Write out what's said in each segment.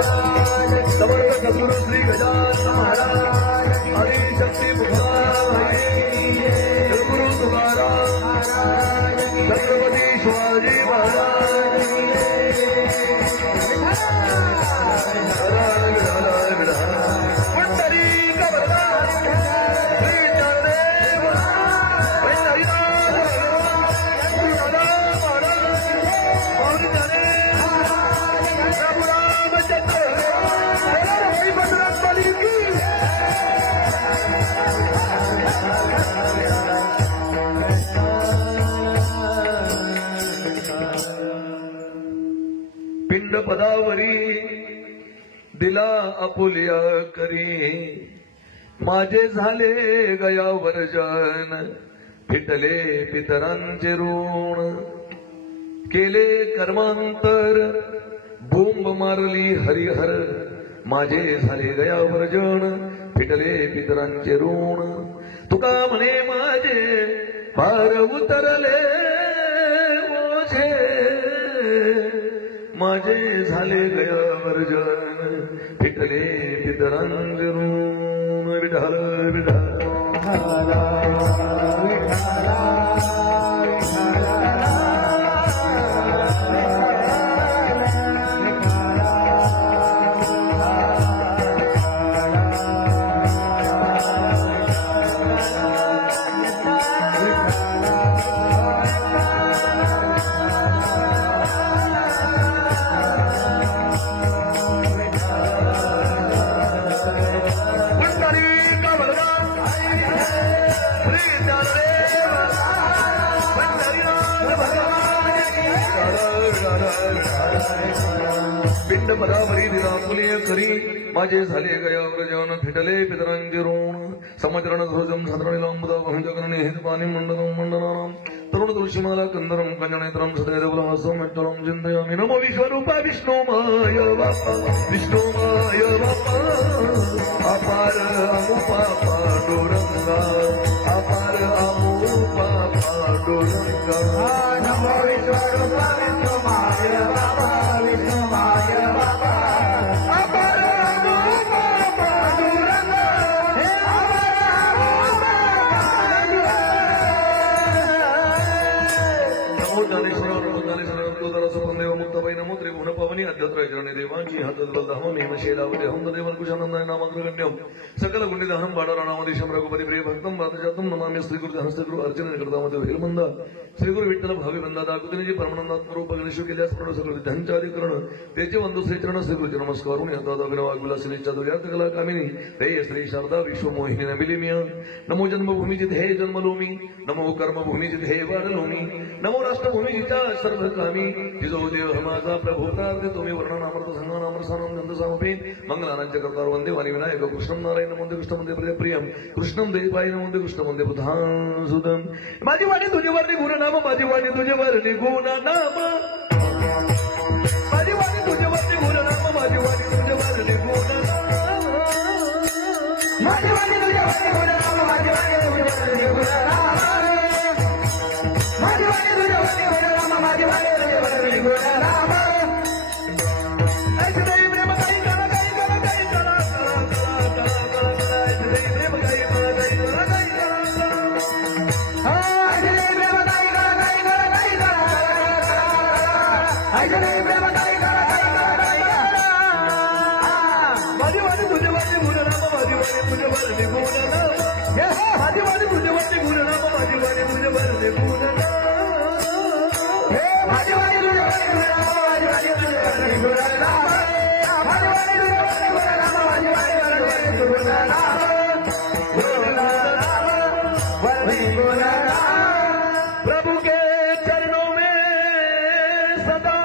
समर्थ सद्गुरु श्री गजानन महाराज आदिशक्ती सद्गुरु तुकाराम छत्रपती शिवाजी महाराज पिंड पदावरी दिला आपुलिया करी माझे झाले गया वर्जन फिटले पितरांचे ऋण केले कर्मांतर बोंब मारली हरिहर माझे झाले गया वर्जन फिटले पितरांचे ऋण तुका म्हणे माझे पार उतरले ओझे माझे झाले गया वर्जन फिटले पितरांचे ऋण विठाल विठाल पिंड पदावरी दिला फुले करी माझे झाले गया व्रजन फिटले पितरांचे ऋण समचरण ध्वजम साधारणिलांबदा बहुजगनने हितपानी मंडलम मंडनानाम तरुण तुळशीमाला कंदरम कंजनेत्रम सदैरवलहसम विठ्ठलम चिंतयामि नमो विश्वरूपा विष्णुमाय बापा विष्णुमाय बापा अपार अमुपा पांडुरंगा अपार अमुपा पांडुरंगा नमो विश्वरूपा विष्णुमाय बापा विष्णुमाय बापा अपार अमुपा पांडुरंगा हे नमो ज्ञानेश्वर सुपंदेव मुक्तबाई नमो त्रिभुवन पवनी अध्यत्रयजने देवांची हातद्वलधाम मेम शेलावते हम देवल कुशानंदाय नामाग्रगण्यम सकल गुंडिदहनं बाडाराणामदेशम रघुपति प्रिय भक्तम वातजातम नमामि श्री गुरु हस्ते गुरु अर्चन करतामध्ये हिलमंदा श्री गुरु विठ्ठल भावी बंदा दाकुतिने परमानंदात्म रूप गणेश केल्यास प्रण सकल विधांचाधिकरण त्याचे वंदू श्री चरण श्री गुरु नमस्कारून यथा अभिनव विलासिनी चातुर्यार्थ कला कामिनी रे श्री शारदा विश्वमोहिनी नबिलिमिय नमो जन्मभूमी जिथे जन्मलोमी नमो कर्मभूमी जिथे वारलोमी नमो राष्ट्रभूमीच्या सर्व कामी जिजो देव माझा प्रभू प्रार्थ तुम्ही वर्णनामृत संगनामरसानम नंदसामपे मंगलानांच्या करतार वंदे वाणी विनायक कृष्णम नारायण वंदे कृष्ण वंदे प्रियम कृष्णम देवाय वंदे कृष्ण वंदे बुधां सुदम माझी वाणी तुझे वर्णी गुणनाम माझी वाणी तुझे वर्णी गुणनाम माझी वाणी तुझे वर्णी गुणनाम माझी वाणी तुझे वर्णी गुणनाम माझी वाणी तुझे वर्णी गुणनाम माझी वाणी तुझे वर्णी गुणनाम माझी वाणी तुझे वर्णी गुणनाम माझी वाणी तुझे वर्णी गुणनाम ऐसे देवी प्रेम काही करा काही करा काही करा करा करा करा करा ऐसे देवी प्रेम काही करा काही करा काही करा ऐसे देवी प्रेम काही करा काही करा काही करा ऐसे देवी प्रेम काही करा काही करा काही करा माझी वाणी तुझे वर्णी गुणनाम माझी वाणी तुझे वर्णी गुणनाम माझी वाणी तुझे वर्णी गुणनाम माझी वाणी तुझे वर्णी गुणनाम माझी वाणी तुझे वर्णी गुणनाम माझी वाणी तुझे वर्णी गुणनाम माझी वाणी तुझे वर्णी गुणनाम माझी वाणी तुझे वर्णी गुणनाम प्रभु के चरणों में सदा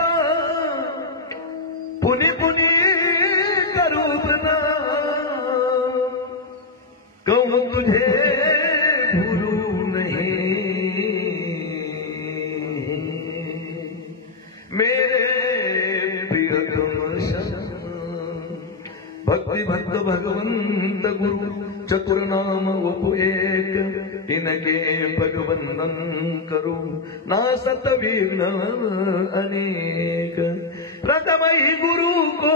पुनि पुनि करूं प्रणाम कहूं तुझे भूलूं नहीं मेरे प्रियतम भक्ति भक्त भगवंत गुरु चतुर नाम वपु एक इनके भगवंदन करू ना सत विघ्न अनेक प्रथम ही गुरु को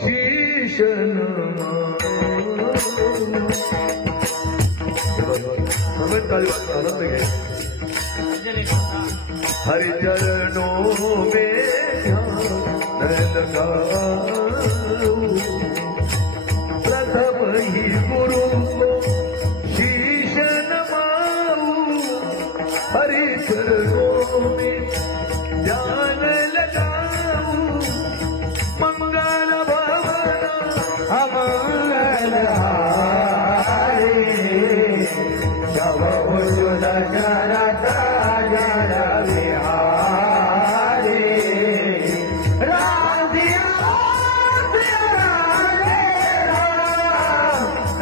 शीशन आनंद घे हरि चरणों में ध्यान लगाऊं प्रथम ही गुरु को शीश नमाऊं हरि चरणों में ध्यान लगाऊं मंगल भवन अमंगल हारे जब उजुल करता जल विहारे राम दिया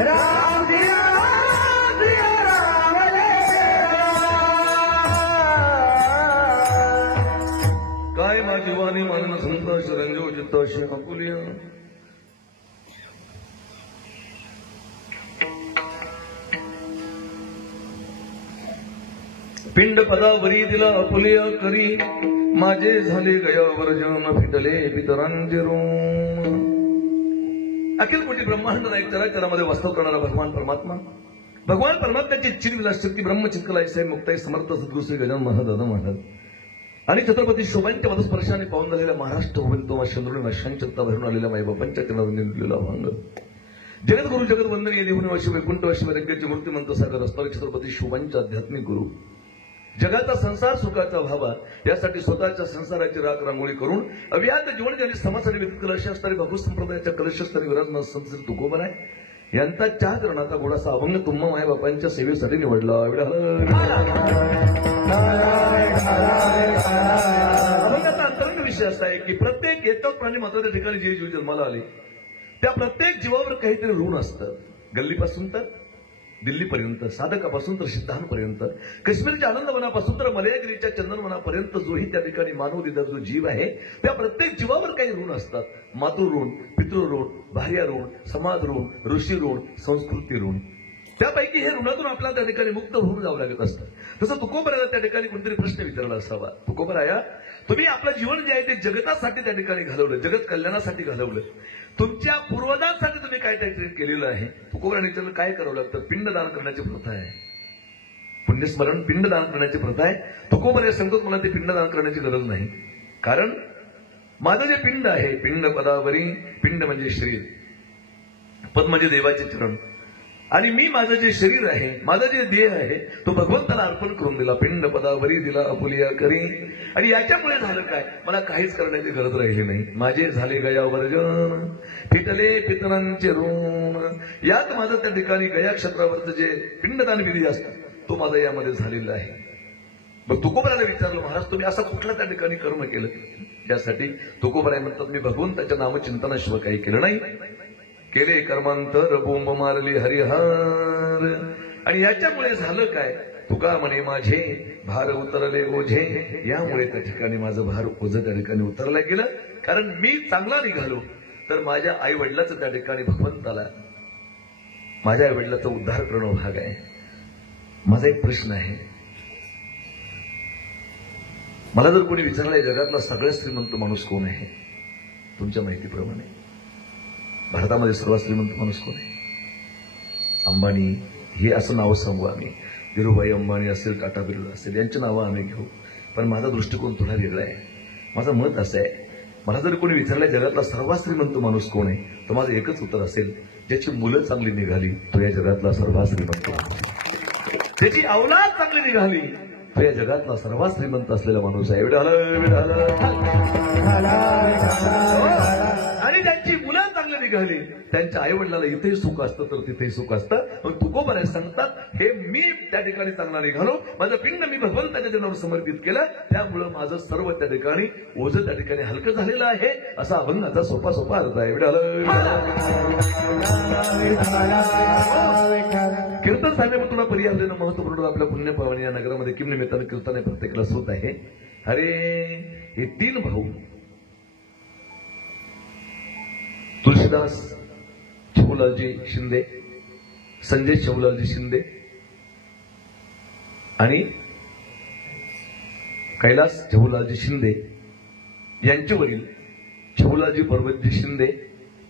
राम दिया राम रे काय माझी वाणी मानन संतोष रंजो चित्ताशी अकुलिया पिंड पदावरी दिला अपुलिया करी माझे झाले गयावर जन फिटले पितरांचे ऋण अखिल कोटी ब्रह्मांड नायक चराचरामध्ये वास्तव करणारा भगवान परमात्मा भगवान परमात्म्याची चिरविलास शक्ती ब्रह्मचित्कलाय साहेब मुक्ताई समर्थ सद्गुरू श्री गजानन महाराज दादा महाराज आणि छत्रपती शोभांच्या मधस्पर्शाने पाहून झालेल्या महाराष्ट्र भूमितो चंद्रुणी वर्षांचत्ता भरून आलेल्या माईबापांच्या चरणावर निघलेला अभंग जगद्गुरु जगदवंदनीय देऊन वर्ष वैकुंठ वर्ष वैराग्याचे मूर्तिमंत सागर असणारे छत्रपती शोभांच्या आध्यात्मिक गुरु जगाचा संसार सुखाचा व्हावा यासाठी स्वतःच्या संसाराची राख रांगोळी करून अव्याहत जीवन ज्यांनी समाजाने व्यतीत केलं अशी असणारी भगवत संप्रदायाच्या कलशस्थानी विराजमान संत तुकोबर आहे यांचा चहा करण्याचा गोडासा अभंग तुम्हा माय बापांच्या सेवेसाठी निवडला. अभंगाचा अंतरंग विषय असा आहे की प्रत्येक एकच प्राणी महत्वाच्या ठिकाणी जे जीव जन्माला आले त्या प्रत्येक जीवावर काहीतरी ऋण असतं. गल्लीपासून तर दिल्लीपर्यंत, साधकापासून तर सिद्धांपर्यंत, काश्मीरच्या आनंदवनापासून तर मलयागिरीच्या चंदनवनापर्यंत जोही त्या ठिकाणी मानव दिलेला जो जीव आहे त्या प्रत्येक जीवावर काही ऋण असतात. मातृ ऋण, पितृ ऋण, भार्या ऋण, समाज ऋण, ऋषी ऋण, संस्कृती ऋण. त्यापैकी हे ऋणातून आपल्याला त्या ठिकाणी मुक्त होऊन जावं लागत असतं. तसं तुकोबराला त्या ठिकाणी कोणतरी प्रश्न विचारला असावा, तुकोबराया तुम्ही आपलं जीवन जे आहे ते जगतासाठी त्या ठिकाणी घालवलं, जगत कल्याणासाठी घालवलं, तुमच्या पूर्वजांसाठी तुम्ही काय काहीतरी केलेलं आहे. तुकोबराने विचारलं काय करावं लागतं. पिंडदान करण्याची प्रथा आहे, पुण्यस्मरण पिंडदान करण्याची प्रथा आहे. तुकोबर सांगतो मला ते पिंडदान करण्याची गरज नाही, कारण माझं जे पिंड आहे, पिंड पदावरी, पिंड म्हणजे शरीर, पद म्हणजे देवाचे चरण, आणि मी माझं जे शरीर आहे, माझं जे देह आहे तो भगवंताला अर्पण करून दिला. पिंड पदावरी दिला अपुलिया करी. आणि याच्यामुळे झालं काय, मला काहीच करण्याची गरज राहिली नाही. माझे झाले गया वर्जन, फिटले पितरांचे ऋण. यात माझं त्या ठिकाणी गया क्षेत्रावरचं जे पिंडदान विधी असतं तो माझा यामध्ये झालेला आहे. मग तुकोबराला विचारलं, महाराज तुम्ही असं कुठलं त्या ठिकाणी कर्म केलं. यासाठी तुकोबराय म्हणतात मी भगवंताच्या नामचिंतनाशिवाय काही केलं नाही. केले कर्मांतर बोंब मारली हरिहार. आणि याच्यामुळे झालं काय, तुका म्हणे माझे भार उतरले ओझे. यामुळे त्या ठिकाणी माझं भार ओझं त्या ठिकाणी उतरलं गेलं. कारण मी चांगला निघालो तर माझ्या आई वडिलाचं त्या ठिकाणी भगवंताला माझ्या आई वडिलाचा उद्धार करणं भाग आहे. माझा एक प्रश्न आहे, मला जर कोणी विचारलंय जगातला सगळ्यात श्रीमंत माणूस कोण आहे, तुमच्या माहितीप्रमाणे भारतामध्ये सर्वात श्रीमंत माणूस कोण आहे? अंबानी. हे असं नावं सांगू आम्ही, धीरूभाई अंबानी असेल, टाटा बिर्ला असेल, यांची नावं आम्ही घेऊ. पण माझा दृष्टिकोन थोडा वेगळा आहे. माझं मत असं आहे, मला जर कोणी विचारलंय जगातला सर्वात श्रीमंत माणूस कोण आहे, तर माझं एकच उत्तर असेल, ज्याची मुलं चांगली निघाली तो या जगातला सर्वात श्रीमंत माणूस. त्याची औलाद चांगली निघाली तो या जगातला सर्वात श्रीमंत असलेला माणूस आहे. आणि त्यांची मुलं चांगली निघाली, त्यांच्या आई वडिलांना इथेही सुख असतं तर तिथेही सुख असतं. पण तुकोबराय सांगतात हे मी त्या ठिकाणी चांगला निघालो, माझं पिंड मी भगवंताच्या जनावर समर्पित केलं, त्यामुळं माझं सर्व त्या ठिकाणी ओझं त्या ठिकाणी हलकं झालेलं आहे. असा अभंगाचा सोपा सोपा अर्थ आहे. कीर्तन सांगण्यापासून पर्यावरण महत्वपूर्ण आपल्या पुण्यपावनी या नगरामध्ये किम निमित्तानं कीर्तन प्रत्येकाला होत आहे. अरे हे 3 भाऊ तुलसीदास छऊलालजी शिंदे, संजय छऊलालजी शिंदे आणि कैलास छऊलालजी शिंदे यांचे वडील छऊलालजी पर्वतजी शिंदे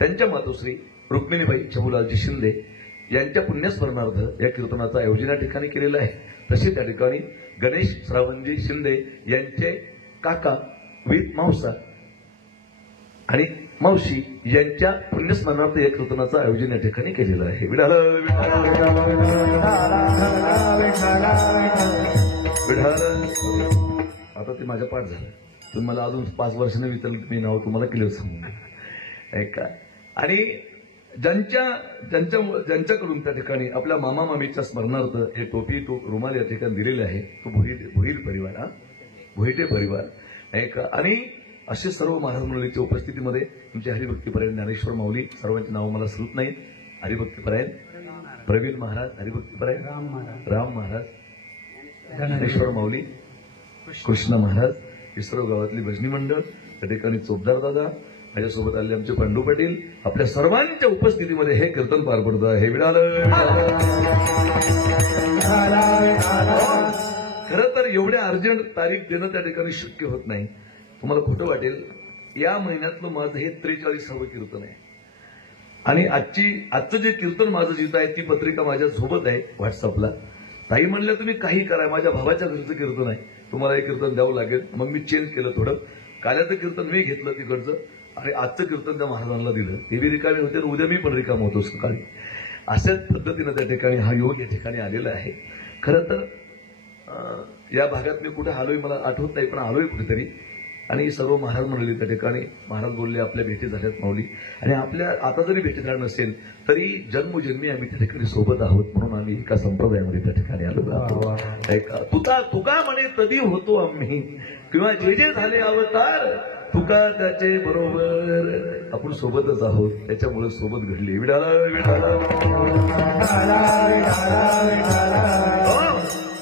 त्यांच्या मातोश्री रुक्मिणीबाई चबुलालजी शिंदे यांच्या पुण्यस्मरणार्थ या कीर्तनाचं आयोजन या ठिकाणी केलेलं आहे. तसे त्या ठिकाणी गणेश श्रावणजी शिंदे यांचे काका विथ मावसा आणि मावशी यांच्या पुण्यस्मरणार्थ या कीर्तनाचं आयोजन या ठिकाणी केलेलं आहे. विठाल आता ते माझ्या पाठ झालं. तुम्ही मला अजून 5 वर्षांनी विचारलं मी नाव तुम्हाला क्लिअर सांगून ऐका. आणि ज्यांच्याकडून त्या ठिकाणी आपल्या मामा मामीच्या स्मरणार्थ हे टोपी रुमाल या ठिकाणी दिलेले आहे तो भोईर परिवार, भोईटे परिवार ऐका. आणि असे सर्व महाराज मंडळीच्या उपस्थितीमध्ये तुमचे हरिभक्तीपरायण ज्ञानेश्वर माऊली, सर्वांची नावं मला सुरूच नाहीत, हरिभक्तीपरायण प्रवीण महाराज, हरिभक्तीपरायण राम महाराज, ज्ञानेश्वर माऊली, कृष्ण महाराज, ही सर्व गावातली भजनी मंडळ, त्या ठिकाणी चोपदार दादा, माझ्यासोबत आले आमचे पांडू पाटील, आपल्या सर्वांच्या उपस्थितीमध्ये हे कीर्तन पार पडतं आहे. खरं तर एवढ्या अर्जंट तारीख देणं त्या ठिकाणी शक्य होत नाही. तुम्हाला खोटं वाटेल, या महिन्यातलं माझं हे 43वे कीर्तन आहे. आणि आजचं जे कीर्तन माझं जिथं आहे ती पत्रिका माझ्या सोबत आहे व्हॉट्सअपला. ताई म्हणल्या तुम्ही काही करा, माझ्या भावाच्या घरचं कीर्तन आहे, तुम्हाला हे कीर्तन द्यावं लागेल. मग मी चेंज केलं थोडं. काल्याचं कीर्तन मी घेतलं तिकडचं आणि आजचं कीर्तन त्या महाराजांना दिलं. ते बी रिकामी होते, उद्या मी पण रिकाम होतो सकाळी. अशाच पद्धतीनं त्या ठिकाणी हा योग या ठिकाणी आलेला आहे. खरं तर या भागात मी कुठे आलोय मला आठवत नाही, पण आलोय कुठेतरी. आणि सर्व महाराज मंडळी त्या ठिकाणी महाराज बोलले आपल्या भेटी झाल्यात माऊली. आणि आपल्या आता जरी भेटी झाल्या नसेल तरी जन्मोजन्मी आम्ही त्या ठिकाणी सोबत आहोत, म्हणून आम्ही एका संप्रदायामध्ये त्या ठिकाणी आलो आहोत. तुका म्हणे तदी होतो आम्ही, किंवा जे जे झाले अवतार तुका त्याचे बरोबर, आपण सोबतच आहोत, त्याच्यामुळे सोबत घडली. विडाला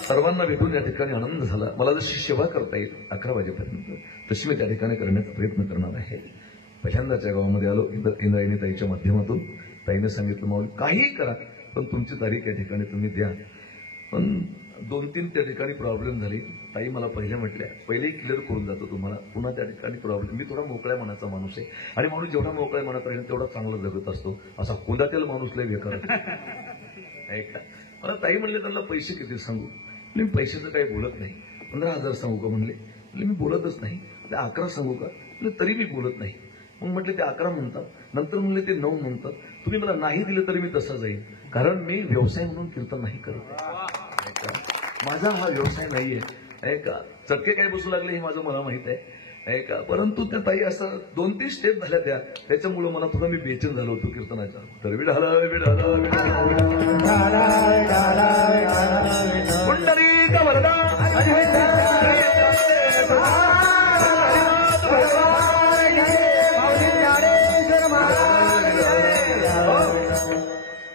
सर्वांना भेटून या ठिकाणी आनंद झाला. मला जशी सेवा करता येईल 11 वाजेपर्यंत तशी मी त्या ठिकाणी करण्याचा प्रयत्न करणार आहे. पहिल्यांदाच्या गावामध्ये आलो इंद्रायणी ताईच्या माध्यमातून. ताईने सांगितलं माऊली काही करा पण तुमची तारीख या ठिकाणी तुम्ही द्या. पण 2-3 त्या ठिकाणी प्रॉब्लेम झाली. ताई मला पहिल्या म्हटल्या पहिलेही क्लिअर करून जातो तुम्हाला, पुन्हा त्या ठिकाणी प्रॉब्लेम. मी थोडा मोकळ्या मनाचा माणूस आहे आणि माणूस जेवढा मोकळ्या मनात राहील तेवढा चांगला जगत असतो. असा कुदातेल माणूस लय बेकार ऐका. मला ताई म्हणले त्यांना पैसे किती सांगू, मी पैशाचं काही बोलत नाही. 15,000 सांगू का म्हणले, मी बोलतच नाही. 11 सांगू का, तरी मी बोलत नाही. मग म्हटले ते 11 म्हणतात, नंतर म्हणले ते 9 म्हणतात. तुम्ही मला नाही दिलं तरी मी तसा जाईल, कारण मी व्यवसाय म्हणून कीर्तन नाही करत. माझा हा व्यवसाय नाहीये ऐका. चटके काय बसू लागले हे माझं मला माहित आहे ऐका. परंतु त्या ताई असं 2-3 स्टेप झाल्या त्याच्यामुळे मला थोडं मी बेचैन झालो होतो कीर्तनाच्या. तर पुंडरीक वरदा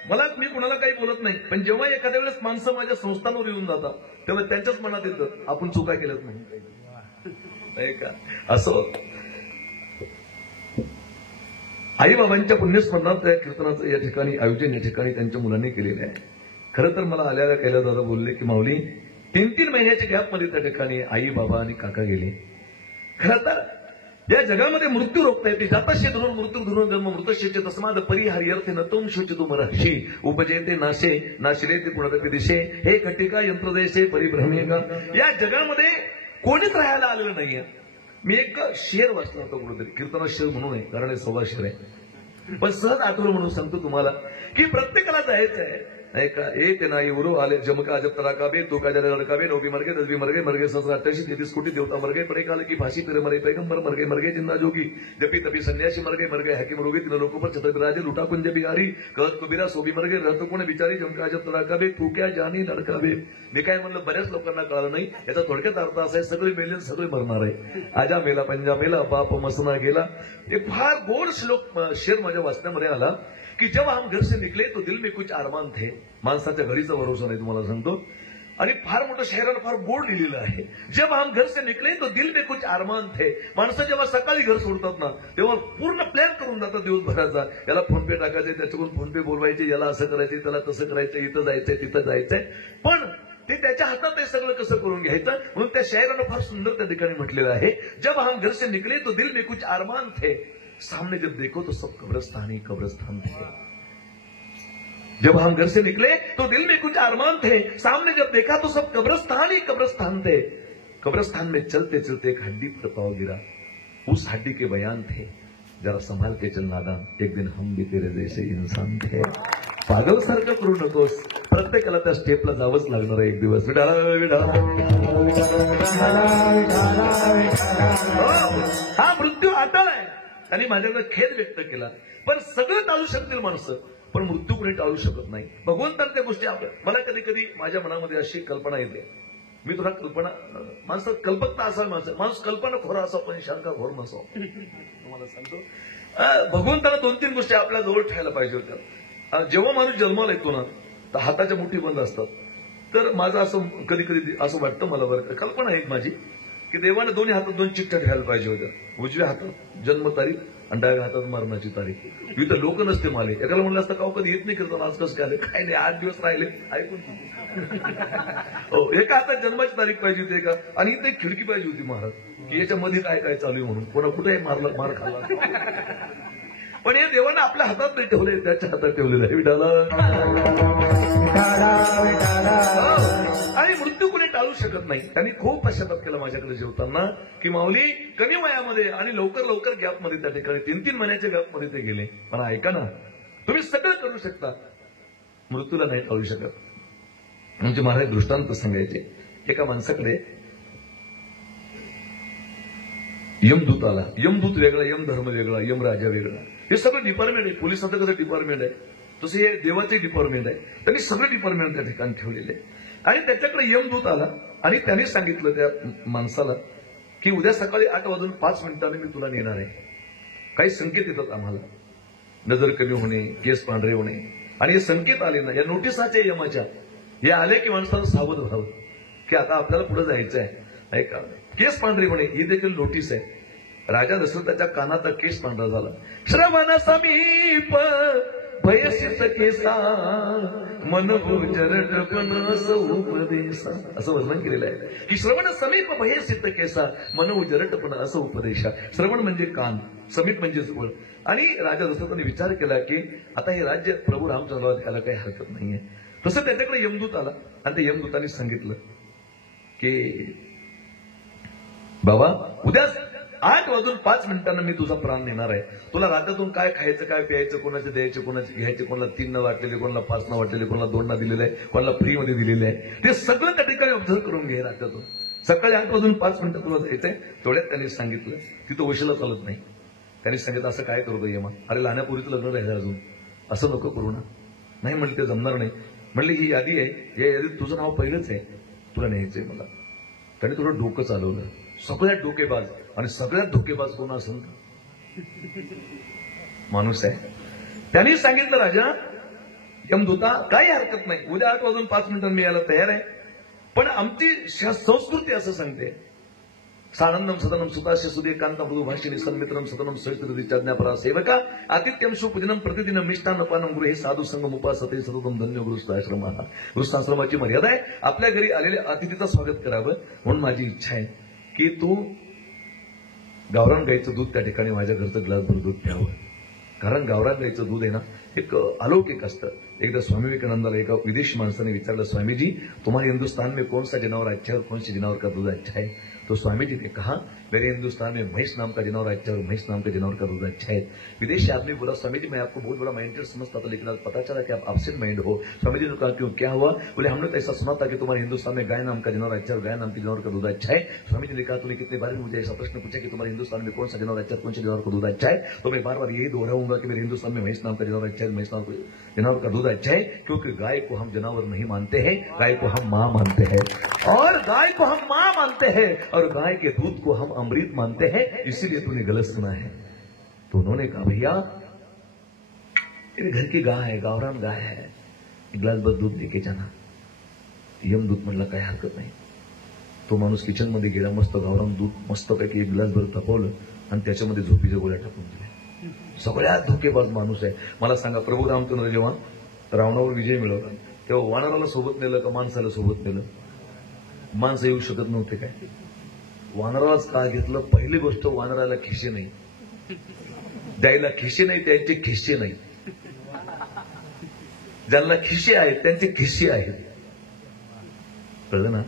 मला मी कुणाला काही बोलत नाही, पण जेव्हा एखाद्या वेळेस माणसं माझ्या संस्थांवर येऊन जातात तेव्हा त्यांच्याच मनात येतं आपण चुका केल्यात नाही का. असं आई बाबांच्या पुण्यस्मरणार्थ या कीर्तनाचं या ठिकाणी आयोजन या ठिकाणी त्यांच्या मुलांनी केलेलं आहे. खरं तर मला आल्याला कैलास दादा बोलले की माऊली 3-3 महिन्याच्या गॅपमध्ये त्या ठिकाणी आई बाबा आणि काका गेले. खरं तर या जगामध्ये मृत्यू रोखता येते. जातस्य धरून मृत्यू धरून जन्म मृतशेचे तस्माद परिहार्यर्थे न तुम शुचितु मरहशी उपजेते नाशे नाशिले ते पुनरपि दिशे हे कटिका यंत्रदेशे परिभ्रमे का. या जगामध्ये कोणीच राहायला आलेलं नाहीये. मी एक शेर वाचला होता कुठेतरी, कीर्तनात शेर म्हणू नये कारण हे 16 शेर आहे, पण सहज आठवलं म्हणून सांगतो तुम्हाला की प्रत्येकाला जायचं आहे ऐका. एक नाही उरू आले जमका जब तराकाबे तो का जरा लड़काबे नौबी मरगे 10 मरगे मरगे 88 33 कोटी देवता मरगे पड़े काल की फांसी फिर मरे पैगंबर मरगे मरगे जिन्ना जोगी जपी तपी सन्यासी मरगे मरगे हकीम रोगी 3 लोकों पर छत्र विराजे लुटा कुंज बिहारी कहत कबीरा सोबी मरगे रहतो कोण बिचारी जमका जब तराकाबे तू क्या जानी लड़काबे. मी काय म्हणलं बऱ्याच लोकांना कळलं नाही. याचा थोडक्यात अर्थ असा आहे सगळे मेले सगळे मरणार आहे. आजा मेला पंजा मेला बाप मसना गेला. एक फार गोड श्लोक शेर माझ्या वाचण्यामध्ये आला की जब हम घर से निकले तो दिल में कुछ अरमान थे. माणसाच्या घरीचा भरोसा नाही तुम्हाला सांगतो. आणि फार मोठं शहरानं फार गोड लिहिलेलं आहे. जब हम घर से निकले तो दिल में कुछ अरमान थे. माणसं जेव्हा सकाळी घर सोडतात ना तेव्हा पूर्ण प्लॅन करून जातात दिवसभराचा. याला फोन पे टाकायचे, त्याच्याकडून फोन पे बोलवायचे, याला असं करायचे, त्याला तसं करायचं, इथं जायचंय तिथं जायचंय. पण ते त्याच्या हातात हे सगळं कसं करून घ्यायचं म्हणून त्या शायरानं फार सुंदर त्या ठिकाणी म्हटलेलं आहे. जब हम घर से निकले तो दिल में कुछ अरमान थे. सामने जब देखो तो सब कब्रिस्तान ही कब्रिस्तान थे। जब हम घर से निकले तो दिल में कुछ अरमान थे, सामने जब देखा तो सब कब्रिस्तान ही कब्रिस्तान थे। कब्रिस्तान में चलते चलते एक हड्डी पर पांव गिरा, उस हड्डी के बयान थे, जरा संभाल के चल नादान, एक दिन हम भी तेरे जैसे इंसान थे। पागल सारखं करू नकोस, प्रत्येकाला त्या स्टेपला जावंच लागणार आहे एक दिवस। हा मृत्यू आटाळाय आणि माझ्याकडे खेद व्यक्त केला, पण सगळं टाळू शकतील माणसं, पण मृत्यू कोणी टाळू शकत नाही। भगवंताने त्या गोष्टी आपल्या, मला कधी कधी माझ्या मनामध्ये अशी कल्पना येते, मी तुला कल्पना, माणसं कल्पकता असावी, माणूस कल्पना खोरा असावा पण शंका घोर नसावा। तुम्हाला सांगतो, भगवंताला 2-3 गोष्टी आपल्या जवळ ठेवायला पाहिजे होत्या। जेव्हा माणूस जन्माला येतो ना, तर हाताच्या मुठी बंद असतात, तर माझं असं कधी कधी असं वाटतं मला, बरं कल्पना आहे माझी, की देवाने दोन्ही हातात 2 चिठ्ठ्या ठेवायला पाहिजे होत्या। उजव्या हातात जन्मतारीख आणि डाव्या हातात मरणाची तारीख। इथं लोक नसते माले, एकाला म्हणलं असतं का कधी येत नाही करतो, आज कसं काय आले, काय नाही 8 दिवस राहिले ऐकून। हो, एका हातात जन्माची तारीख पाहिजे होती का, आणि इथे एक खिडकी पाहिजे होती महाराज, की याच्यामध्ये काय काय चालू आहे म्हणून, कोणा कुठेही मार खाल्ला। पण हे देवाने आपल्या हातात नाही ठेवले, त्याच्या हातात ठेवलेलं आहे विठाला। आणि मृत्यू कोणी टाळू शकत नाही। त्यांनी खूप पश्चाताप केला माझ्याकडे जेवताना, की माऊली कमी वयामध्ये आणि लवकर लवकर गॅपमध्ये त्या ठिकाणी 3-3 महिन्याच्या गॅपमध्ये ते गेले। पण ऐका ना, तुम्ही सगळं करू शकता, मृत्यूला नाही टाळू शकत। म्हणजे महाराज दृष्टांत सांगायचे, एका माणसाकडे यमदूत आला, यमदूत वेगळा, यमधर्म वेगळा, यमराजा वेगळा, हे सगळं डिपार्टमेंट आहे। पोलिसाचं कसं डिपार्टमेंट आहे, तसं हे देवाचे डिपार्टमेंट आहे। त्यांनी सगळे डिपार्टमेंट त्या ठिकाणी ठेवलेले आहे। आणि त्याच्याकडे यमदूत आला आणि त्यांनी सांगितलं त्या माणसाला, की उद्या सकाळी 8:05 मी तुला नेणार आहे। काही संकेत येतात आम्हाला, नजर कमी होणे, केस पांढरे होणे, आणि हे संकेत आले ना, या नोटिसाच्या यमाच्या, हे आले की माणसाला सावध व्हावं, की आता आपल्याला पुढे जायचं आहे। ऐका, केस पांढरे होणे ही देखील नोटीस आहे। राजा दशरथाच्या कानाचा केस पांढरा झाला। श्रवण समीप भयसित केसा, मन जरटपण उपदेशा, असं वर्णन केलेलं आहे, की श्रवण समीप भयसित केसा, मन उजरटपण असं उपदेशा। श्रवण म्हणजे कान, समीप म्हणजे जवळ। आणि राजा दशरथाने विचार केला की आता हे राज्य प्रभू रामचंद्राला द्यायला काही हरकत नाहीये। तसं त्याच्याकडे यमदूत आला आणि त्या यमदूताने सांगितलं की बाबा उद्या 8:05 मी तुझा प्राण नेणार आहे। तुला रात्रीतून काय खायचं, काय प्यायचं, कोणाचे द्यायचे, कोणाचे घ्यायचे, कोणाला 3 न वाटलेले, कोणाला 5 न वाटलेले, कोणाला 2 न दिलेले आहे, कोणाला फ्री मध्ये दिलेले आहे, ते सगळं त्या ठिकाणी ऑब्झर्व करून घे रात्रीतून। सकाळी 8:05 तुला जायचंय। तेवढ्यात त्यांनी सांगितलं, तिथं वशिला चालत नाही। त्यांनी सांगितलं असं काय करू यमा, अरे लहानपुरीचं लग्न राहिलं अजून, असं नको करू ना। नाही म्हणले, ते जमणार नाही। म्हणले ही यादी आहे, या यादीत तुझं नाव पहिलंच आहे, तुला न्यायचंय मला। त्याने थोडं डोकं चालवलं, सगळ्यात डोकेबाज, आणि सगळ्यात धोकेबाज कोण असेल माणूस आहे। त्यांनी सांगितलं राजा यमदूता काही हरकत नाही, उद्या 8:05 मी यायला तयार आहे, पण आमची संस्कृती असं सांगते, सानंदम सदनम सुतास्य सुदेकांत मृदुभाषिणी सन्मित्रम सदनम सहितज्ञापरा सेवका आतिथ्यम सुपूजनम प्रतिदिन मिष्टान्नपानम गृहे साधू संगम उपासते सततम धन्य गृहस्थाश्रम। गृहस्थाश्रमाची मर्यादा आहे, आपल्या घरी आलेल्या अतिथीचं स्वागत करावं, म्हणून माझी इच्छा आहे की तू गावरान गाईचं दूध त्या ठिकाणी माझ्या घरचं ग्लासभर दूध प्यावं, कारण गावरान गाईचं दूध आहे ना एक अलौकिक असतं। एकदा स्वामी विवेकानंदाला एका विदेशी माणसाने विचारलं, स्वामीजी तुम्हारे हिंदुस्तान में कौन सा जानवर अच्छा है और कौन से जानवर का दूध अच्छा है? तो स्वामी जी ने कहा मेरे हिंदुस्तान में भैंस नाम का जानवर अच्छा है और भैंस नाम के जानवर का दूध अच्छा है। विदेशी आदमी बोला, स्वामी जी मैं आपको बहुत बड़ा माइंडेड समझता था, लेकिन आज पता चला कि आप एब्सेंट माइंड हो। स्वामी जी ने कहा क्यों, क्या हुआ? बोले हमने तो ऐसा सुना था कि तुम्हारे हिंदुस्तान में गाय नाम का जानवर अच्छा है और गाय नाम के जानवर का दूध अच्छा है। स्वामी जी ने कहा तूने कितने बार मुझे ऐसा प्रश्न पूछा कि तुम्हारे हिंदुस्तान में कौन सा जानवर अच्छा है, कौन से जानवर का दूध अच्छा है? तो मैं बार बार यही दोहराऊंगा कि मेरे हिंदुस्तान में भैंस नाम का जानवर अच्छा है, भैंस नाम का जानवर का दूध अच्छा है, क्योंकि गाय को हम जानवर नहीं मानते हैं, गाय को हम मां मानते हैं, और गाय को हम मां मानते हैं, और गाय के दूध को हम अमृत मानते हैं, इसीलिए तूने गलत सुना है। तो उन्होंने कहा भैया मेरे घर की गाय है, गावरान गाय है, एक ग्लास भर दूध लेके जाना। यमदूत म्हणला काय हरकत नाही। तो माणूस किचन मध्ये गेला, मस्त गावरान दूध मस्त पैकी एक ग्लास भर तापवलं आणि त्याच्यामध्ये झोपीच्या गोळ्या टाकून दिल्या। सगळ्यात धोकेबाज माणूस आहे। मला सांगा प्रभू रामचंद्र जेव्हा रावणावर विजय मिळवला तेव्हा वानराला सोबत नेलं का माणसाला सोबत नेलं? माणसं येऊ शकत नव्हते काय? वानरालाच का घेतलं? पहिली गोष्ट वानराला खिशे नाही, ज्याला खिशे नाही त्यांचे खिस्से नाही, ज्यांना खिशे आहेत त्यांचे खिस्से आहेत. कळलं ना?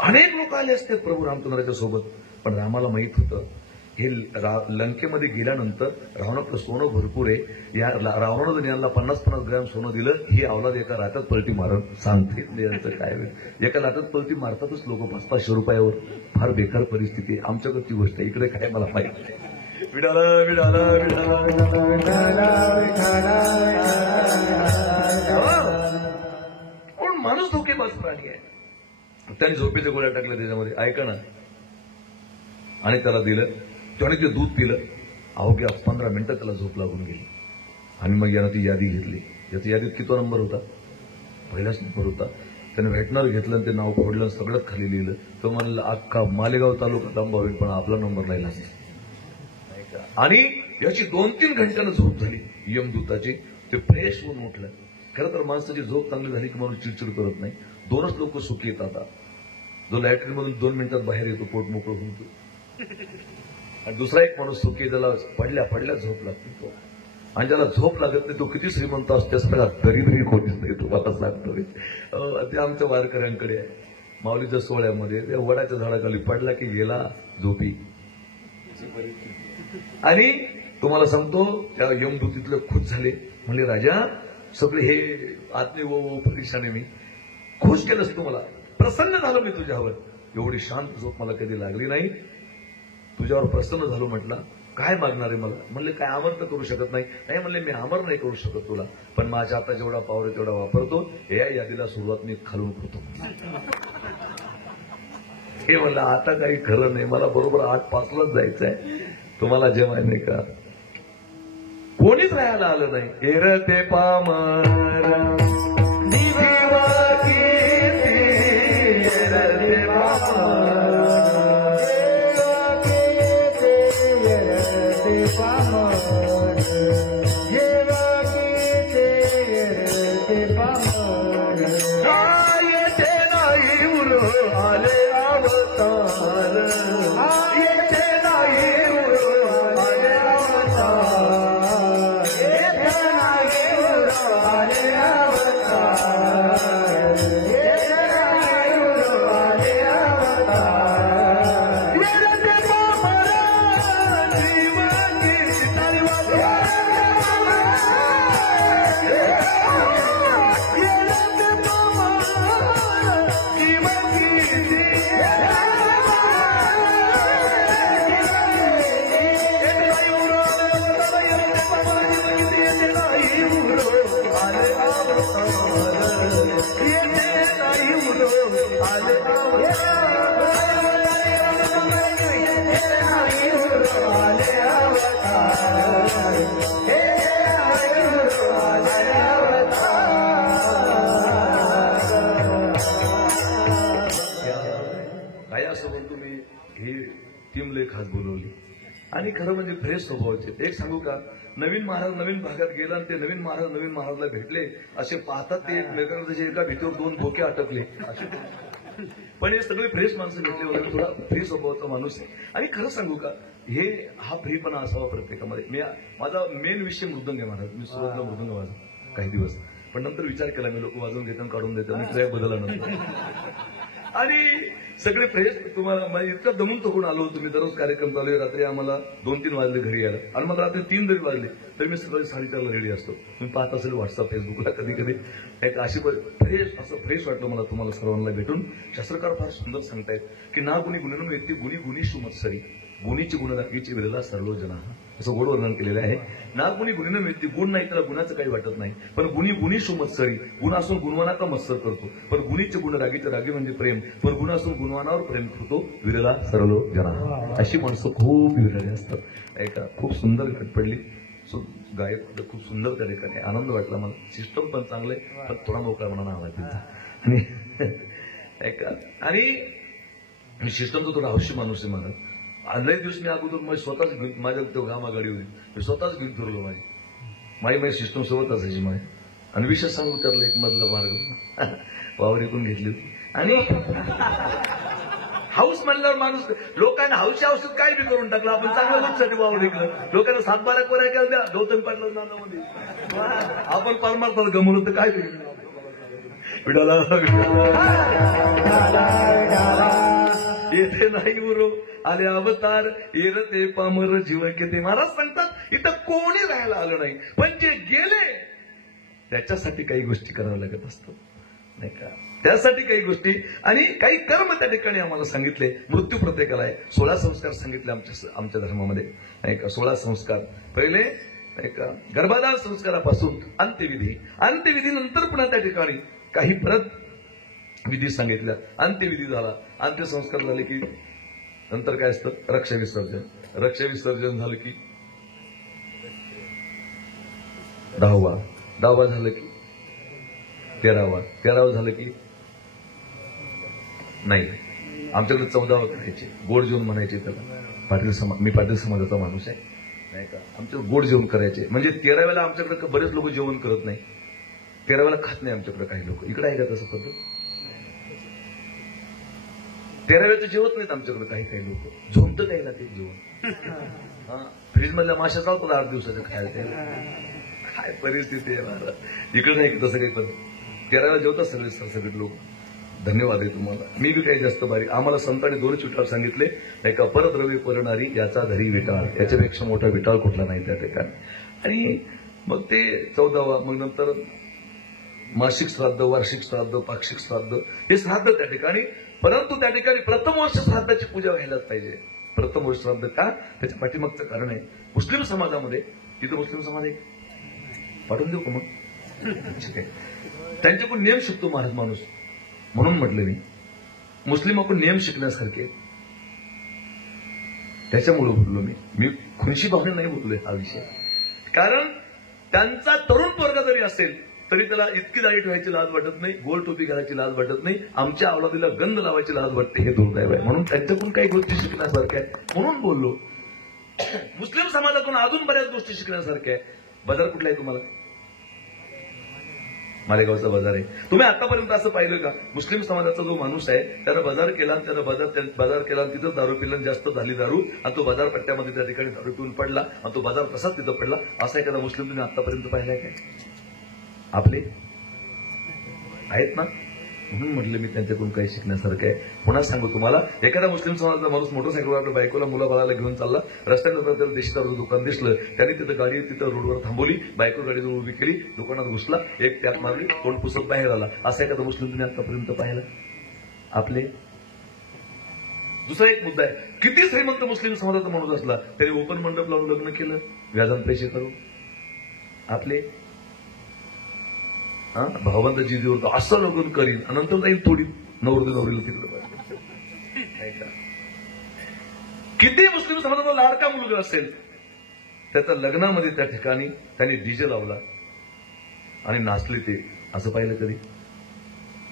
अनेक लोक आले असते प्रभू रामचंद्राच्या सोबत, पण रामाला माहित होतं हे लंकेमध्ये गेल्यानंतर रावणाकडे सोनं भरपूर आहे. या रावणानं जर यांना 50-50 ग्रॅम सोनं दिलं, ही अवलाद एका रातात पलटी मारत. सांगते यांचं काय, एका रातात पलटी मारतातच लोक 500-500 रुपयावर. फार बेकार परिस्थिती आहे. आमच्याकडची गोष्ट आहे, इकडे काय मला माहित नाही. विडाला विडाला पण माणूस धोकेबाज प्राणी आहे. त्याने झोपेच्या गोळ्या टाकल्या त्याच्यामध्ये, ऐका ना, आणि त्याला दिलं. त्याने ते दूध पिलं. अवघ्या 15 मिनिटं त्याला झोप लागून गेली. आणि मग यानं ती यादी घेतली. याची यादीत किती नंबर होता? पहिलाच नंबर होता. त्याने व्हेटनर घेतलं आणि ते नाव फोडलं, सगळंच खाली लिहिलं. तो म्हणलं अख्खा मालेगाव तालुका लांब होईल पण आपला नंबर नाही लागला. आणि याची 2-3 घंट्यानं झोप झाली यमदूताची. ते फ्रेश होऊन उठलं. खरं तर माणसाची झोप चांगली झाली की माणूस चिडचिड करत नाही. 2च लोक सुखी येतात. जो लॅट्रिन मधून 2 मिनिटात बाहेर येतो पोट मोकळं होतो, आणि दुसरा एक माणूस सुखी ज्याला पडल्या पडल्या झोप लागते तो. आणि ज्याला झोप लागत नाही तो किती श्रीमंत असतो त्याला दरिद्री कोणीच नाही, तुम्हाला सांगतो. ते आमच्या वारकऱ्यांकडे आहे. माऊलीच्या सोहळ्यामध्ये त्या वडाच्या झाडाखाली पडला की गेला झोपी. आणि तुम्हाला सांगतो त्या यमदूतीतले खुश झाले. म्हणले राजा सगळे हे आत्मे वो परीक्षाने मी खुश केलंस, तुम्हाला प्रसन्न झालो मी तुझ्यावर. एवढी शांत झोप मला कधी लागली नाही. तुझ्यावर प्रसन्न झालो. म्हटलं काय मागणार आहे मला? म्हणले काय अमर तर करू शकत नाही. नाही म्हणले मी अमर नाही करू शकत तुला, पण माझ्या आता जेवढा पावर आहे तेवढा वापरतो. या यादीला सुरुवात मी खालून करतो. हे म्हणलं आता काही खरं नाही, मला बरोबर 8:05लाच जायचं आहे. तुम्हाला जेव्हा नाही का कोणीच राहायला आलं नाही. एरते पामर खास बोलवली. आणि खरं म्हणजे फ्रेश स्वभावाचे. एक सांगू का, नवीन महाराज नवीन भागात गेला आणि ते नवीन महाराजला भेटले. असे पाहतात ते एकमेकांना त्याच्या एका भीतीवर 2 बोके अटकले. पण हे सगळे फ्रेश माणसं भेटले वगैरे. थोडा फ्री स्वभावाचा माणूस आहे. आणि खरं सांगू का, हे हा फ्रीपणा असावा प्रत्येकामध्ये. माझा मेन विषय मृदंग आहे महाराज. मी सुरुवातीला मृदंग वाजव काही दिवस, पण नंतर विचार केला मी लोक वाजवून घेतात काढून देतात, मी ट्रॅक बदलला नंतर. आणि सगळे फ्रेश. तुम्हाला इतका दमून थकून आलो होतो मी. दररोज कार्यक्रम चालू आहे. रात्री आम्हाला 2-3 वाजले घरी यायला. आणि मग रात्री 3 जरी वाजले तरी मी सकाळी 4:30ला रेडी असतो. तुम्ही पाहत असेल व्हॉट्सअप फेसबुकला कधी कधी. एक अशी फ्रेश असं फ्रेश वाटलं मला तुम्हाला सर्वांना भेटून. शास्त्रकार फार सुंदर सांगतायत की ना गुणी गुणन व्यक्ती गुणी गुणीशु मत्सरी गुणीची गुण दाखवीची विरला सर्व जना, असं गोड वर्णन केलेलं आहे. ना गुणी गुणीनं व्यक्ती गुण नाही त्याला गुणाचं काही वाटत नाही, पण गुणी गुणीशु मत्सरी गुण असून गुणवानाचा मत्सर करतो. पण गुणीचे गुण रागीचे रागी म्हणजे प्रेम, पण गुण असून गुणवानावर प्रेम करतो विरला सर्व जना. अशी माणसं खूप विरले असतात. ऐका खूप सुंदर घट पडली. गायक खूप सुंदर त्या ठिकाणी आनंद वाटला मला. सिस्टम पण चांगले, पण थोडा मोकळा म्हणा आवाज त्यांचा. आणि ऐका, आणि सिस्टमचा थोडा हौशी माणूस आहे मला. लय दिवस मी अगोदर स्वतःच घेऊन माझ्या तो घामा गाडी होती, मी स्वतःच घेऊन फिरलो. माझी सिस्टम सोबत असायची माझी. आणि विशेष सांगू त्यातला एक मधला मार्ग वावरीतून घेतली होती. आणि हाऊस म्हणल्यावर माणूस लोकांना हाऊसच्या औषध काय बी करून टाकलं. आपण चांगलं गोष्ट वावर ऐकलं. लोकांना 7-12 कोऱ्या केल्या द्या गौतम पाटला नानामध्ये. आपण परमार्थात गमवलं तर काय विडाला येथे नाही उरो आले अवतार येरते पामर जीव केते. महाराज सांगतात इथं कोणी राहायला आलं नाही, पण जे गेले त्याच्यासाठी काही गोष्टी कराव्या लागत असतात नाही का. त्यासाठी काही गोष्टी आणि काही कर्म त्या ठिकाणी आम्हाला सांगितले. मृत्यू प्रत्येकाला आहे. 16 संस्कार सांगितले आमच्या धर्मामध्ये नाही का. 16 संस्कार. पहिले नाही का गर्भाधान संस्कारापासून अंत्यविधी, अंत्यविधीनंतर पुन्हा त्या ठिकाणी काही परत विधी सांगितल्या. अंत्यविधी झाला, अंत्यसंस्कार झाले की नंतर काय असतं रक्षविसर्जन. रक्षविसर्जन झालं की 10वा झालं की 13वा झालं की नाही आमच्याकडे 14वा करायचे. गोड जेवण म्हणायचे त्याला. मी पाटील समाजाचा माणूस आहे नाही का. आमच्याकडे गोड जेवण करायचे. म्हणजे 13व्याला आमच्याकडे बरेच लोक जेवण करत नाही. 13व्याला खात नाही आमच्याकडे काही लोक. इकडे आहे का तसं पद्धत? 13व्याचं जेवत नाहीत आमच्याकडे काही लोक. झोमतं द्यायला ते जेवण. फ्रीज मधल्या माश्या चालतात 8 दिवसाचं खायला. काय परिस्थिती आहे मला. इकडे नाही तसं काही पद्धत. 13व्याला जेवतात सगळे लोक. धन्यवाद आहे तुम्हाला. मी बी काही जास्त बारीक. आम्हाला संतांनी 2 विटाळ सांगितले नाही का. परद्रव्य परणारी याचा धरी विटाळ. याच्यापेक्षा मोठा विटाळ कुठला नाही त्या ठिकाणी. आणि मग ते 14वा, मग नंतर मासिक श्राद्ध, वार्षिक श्राद्ध, पाक्षिक श्राद्ध हे श्राद्ध त्या ठिकाणी. परंतु त्या ठिकाणी प्रथम वर्ष श्राद्धाची पूजा व्हायलाच पाहिजे. प्रथम वर्ष श्राद्ध का? त्याच्या पाठीमागचं कारण आहे. मुस्लिम समाजामध्ये तिथं मुस्लिम समाज आहे पाठवून देऊ का मग? ठीक आहे. त्यांच्याकडून नियम शिकतो महाराज माणूस. म्हणून म्हटलं मुस्लिमाकडून नियम शिकण्यासारखे. त्याच्यामुळे बोललो मी खुनशी भावने नाही बोललोय हा विषय. कारण त्यांचा तरुण वर्ग जरी असेल तरी त्याला इतकी दाढी ठेवायची लाज वाटत नाही, गोल टोपी घालायची लाज वाटत नाही. आमच्या अवलादीला गंध लावायची लाज वाटते. हे दुर्दैव आहे. म्हणून त्यांच्याकडून काही गोष्टी शिकण्यासारख्या आहे म्हणून बोललो. मुस्लिम समाजातून अजून बऱ्याच गोष्टी शिकण्यासारख्या आहे. बाजार कुठला आहे तुम्हाला? मालेगावचा बाजार आहे. तुम्ही आतापर्यंत असं पाहिलं का मुस्लिम समाजाचा जो माणूस आहे त्यानं बाजार केला, बाजार केला, तिथं दारू पिलं, जास्त झाली दारू आणि तो बाजारपट्ट्यामध्ये त्या ठिकाणी दारू पिऊन पडला आणि तो बाजार तसाच तिथं पडला. असा एखादा मुस्लिम तुम्ही आतापर्यंत पाहिलाय काय? आपले आहेत ना. म्हणून म्हटलं मी त्यांच्याकडून काही शिकण्यासारखं आहे. पुन्हा सांगू तुम्हाला. एखादा मुस्लिम समाजाचा माणूस मोटरसायकलवर आपल्या बायकोला मुलाबाळाला घेऊन चालला. रस्त्यानंतर त्याला देशीदारूचं दुकान दिसलं. त्याने तिथं गाडी रोडवर थांबवली. बायको गाडीजवळ उभी केली. दुकानात घुसला. एक टॅप मारली. तोंड पुसत बाहेर आला. असा एखादा मुस्लिम तुम्ही आतापर्यंत पाहिला? आपले. दुसरा एक मुद्दा आहे. किती श्रीमंत मुस्लिम समाजाचा माणूस असला तरी ओपन मंडप लावून लग्न केलं व्याजान पैसे करून. आपले. भावबंद जिजीवर असं लग्न करीन नंतर जाईल थोडी नवरीला तिकडे. किती मुस्लिम समाजाचा लाडका मुलगा असेल त्याच्या लग्नामध्ये त्या ठिकाणी त्यांनी डीजे लावला आणि नाचले. ते असं पाहिलं कधी?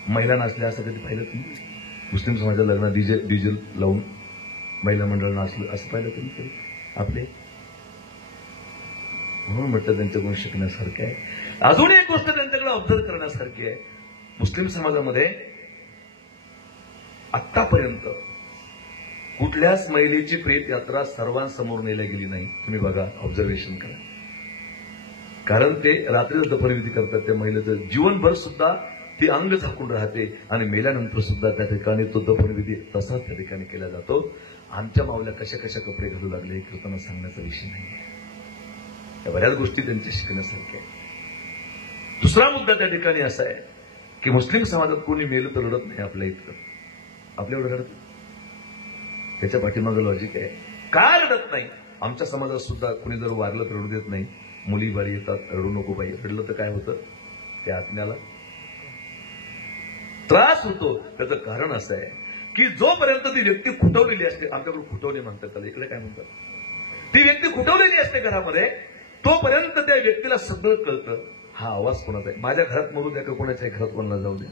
महिला नाचल्या असं कधी पाहिलं तुम्ही? मुस्लिम समाजाच्या लग्नात डीजे लावून महिला मंडळ नाचलं असं पाहिलं कधी? आपले. म्हणून म्हटलं त्यांच्याकडून शिकण्यासारखं आहे. अजून एक गोष्ट त्यांच्याकडे ऑब्झर्व करण्यासारखी आहे. मुस्लिम समाजामध्ये आतापर्यंत कुठल्याच महिलेची प्रेत यात्रा सर्वांसमोर नेल्या गेली नाही. तुम्ही बघा, ऑब्झर्वेशन करा. कारण ते रात्रीला दफनविधी करतात. त्या महिलेचं जीवनभर सुद्धा ती अंग झाकून राहते आणि मेल्यानंतर सुद्धा त्या ठिकाणी तो दफनविधी तसाच त्या ठिकाणी केला जातो. आमच्या माऊल्या कशा कशा कपडे घालू लागले हे कीर्तनात सांगण्याचा विषय नाही. या बऱ्याच गोष्टी त्यांच्या शिकण्यासारख्या आहेत. दुसरा मुद्दा त्या ठिकाणी असा आहे की मुस्लिम समाजात कोणी मेलं तर रडत नाही आपल्या इतकं. आपल्या एवढं रडत. त्याच्या पाठीमागं लॉजिक आहे. का रडत नाही? आमच्या समाजात सुद्धा कोणी जर वारलं तर रडू देत नाही. मुली बारी येतात, रडू नको बाई. रडलं तर काय होतं? त्या आत्म्याला त्रास होतो. त्याचं कारण असं आहे की जोपर्यंत ती व्यक्ती खुटवलेली असते, आमच्याकडे खुटवणे म्हणतात त्याला, इकडे काय म्हणतात, ती व्यक्ती खुटवलेली असते घरामध्ये, तोपर्यंत त्या व्यक्तीला सगळं कळतं. हा आवाज कोणाचा आहे? माझ्या घरात मरून द्या का कोणाच्या घरात कोणाला जाऊ द्या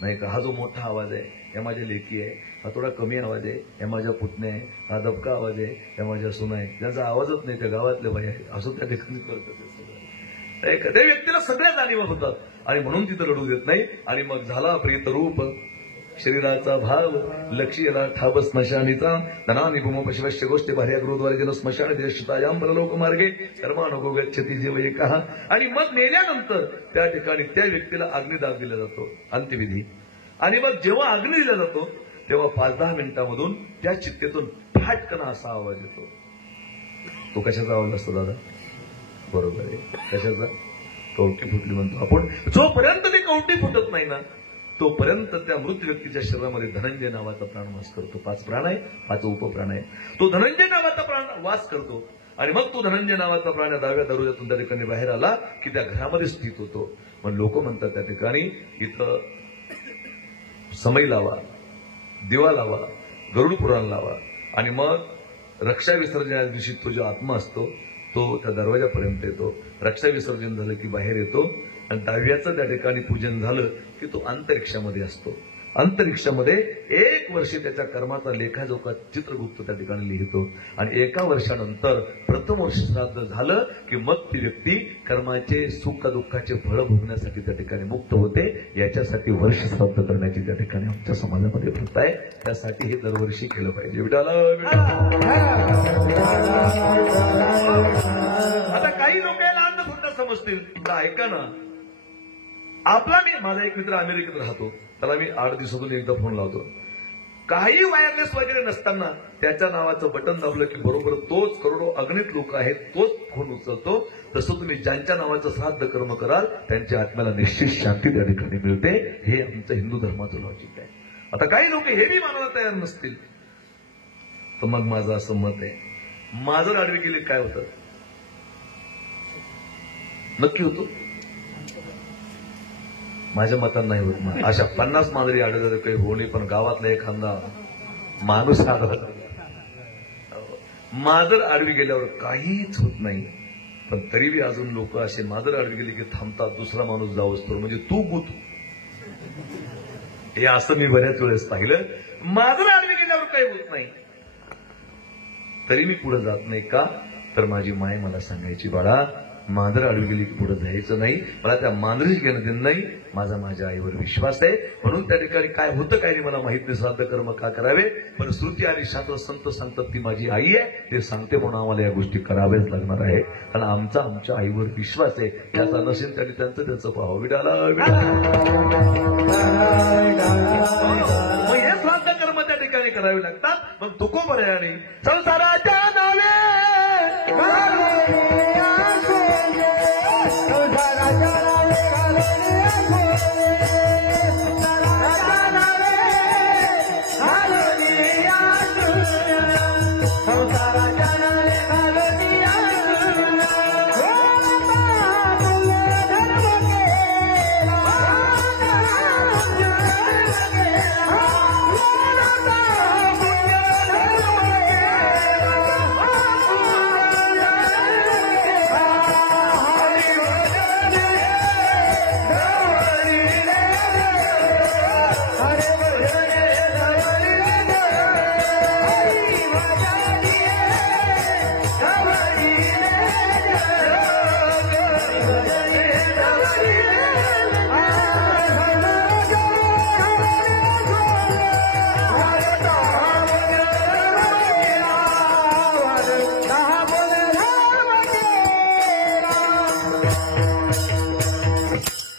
नाही का. हा जो मोठा आवाज आहे या माझ्या लेकी आहे. हा थोडा कमी आवाज आहे या माझ्या पुतण्या आहे. हा दबका आवाज आहे या माझ्या सुना आहे. ज्यांचा आवाजच नाही त्या गावातले बाई आहे. असं त्या ठिकाणी कळतं. ते सगळं त्या व्यक्तीला सगळ्या जाणीवा होतात आणि म्हणून तिथं रडू देत नाही. आणि मग झाला प्रेत रूप शरीराचा भाव लक्ष्यला ठाब स्मशानीचा धनानी भूमपशिवश्य गोष्टी भार्या गृहद्वारे जन स्मशान देशतायाम परलोक मार्गे कर्मानुगो गच्छती जीव एकहा. आणि मग मेल्यानंतर त्या ठिकाणी त्या व्यक्तीला अग्निदाब दिला जातो, अंत्यविधी. आणि मग जेव्हा अग्नी दिला जातो तेव्हा 5-10 मिनिटांमधून त्या चित्तेतून फाटकन असा आवाज येतो. तो कशाचा आवाज असतो दादा? बरोबर आहे, कशाचा? कवटी फुटली म्हणतो आपण. जोपर्यंत ते कवटी फुटत नाही ना तोपर्यंत त्या मृत व्यक्तीच्या शरीरामध्ये धनंजय नावाचा प्राण वास करतो. 5 प्राण आहे, 5 उपप्राण आहे. तो धनंजय नावाचा प्राण वास करतो. आणि मग तो धनंजय नावाचा प्राण या 10व्या दरवाजातून त्या ठिकाणी बाहेर आला की त्या घरामध्ये स्थित होतो. पण लोक म्हणतात त्या ठिकाणी इथं समई लावा, दिवा लावा, गरुड पुराण लावा. आणि मग रक्षा विसर्जनाच्या दिवशी तो जो आत्मा असतो तो त्या दरवाजापर्यंत येतो. रक्षा विसर्जन झालं की बाहेर येतो आणि 10व्याचं त्या ठिकाणी पूजन झालं की तो अंतरिक्षामध्ये असतो. अंतरिक्षामध्ये 1 वर्ष त्याच्या कर्माचा लेखाजोखा चित्रगुप्त त्या ठिकाणी लिहितो. आणि 1 वर्षानंतर प्रथम वर्ष श्राद्ध झालं की मग ती व्यक्ती कर्माचे सुख दुःखाचे फळ भोगण्यासाठी त्या ठिकाणी मुक्त होते. याच्यासाठी वर्ष श्राद्ध करण्याची त्या ठिकाणी आमच्या समाजामध्ये प्रथा आहे. त्यासाठी हे दरवर्षी केलं पाहिजे. आता काही लोक याला अंधश्रद्धा समजतील. ऐका ना, माझा एक मित्र अमेरिकेत राहतो, त्याला मी 8 दिवसातून एकदा फोन लावतो. काही वायरलेस वगैरे नसताना त्याच्या नावाचं बटन दाबलं की बरोबर तोच करोडो अगणित लोक आहेत तोच फोन उचलतो. तसं तुम्ही ज्यांच्या नावाचं श्राद्ध कर्म कराल त्यांच्या आत्म्याला निश्चित शांती त्या ठिकाणी मिळते. हे आमचं हिंदू धर्माचं लॉजिक आहे. आता काही लोक हे बी मानायला तयार नसतील तर मग माझं असं मत आहे, मांजर आडवी गेले काय होतं? नक्की होतो? माझ्या मतानं नाही होत. अशा 50 मांजरी आढळलं काही होणे, पण गावातला एखादा माणूस आढळला, मांजर आडवी गेल्यावर काहीच होत नाही. पण तरी बी अजून लोक असे मांजर आडवी गेली की थांबतात, दुसरा माणूस जाऊ असतो म्हणजे तू गुत. हे असं मी बऱ्याच वेळेस पाहिलं. मांजर आडवी गेल्यावर काही होत नाही तरी मी पुढे जात नाही. का तर माझी माय मला सांगायची, बाळा मांजर आडवी गेली की पुढे जायचं नाही. मला त्या मांजरीच घेणं देणं नाही. माझ्या आईवर विश्वास आहे. म्हणून त्या ठिकाणी काय होतं काय नाही मला माहित नाही, श्राद्ध कर्म का करावे, पण श्रुती आणि शास्त्र संत सांगतात ती माझी आई आहे, ते सांगते म्हणून आम्हाला या गोष्टी कराव्याच लागणार आहे. कारण आमच्या आईवर विश्वास आहे. त्याचा नसेल त्याने त्यांचं पाहावं. विडाला हे श्राद्ध कर्म त्या ठिकाणी करावे लागतात. मग तुकोबऱ्याने संसाराच्या नावे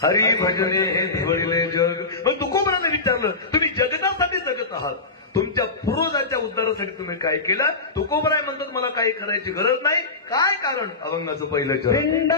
हरी भजने ध्वनिले जग. मग तुकोबराने विचारलं, तुम्ही जगतासाठी जगत आहात, तुमच्या पूर्वजांच्या उद्धारासाठी तुम्ही काय केलं? तुकोबराय म्हणतात मला काही करायची गरज नाही. काय कारण? अभंगाचं पहिलं चरण.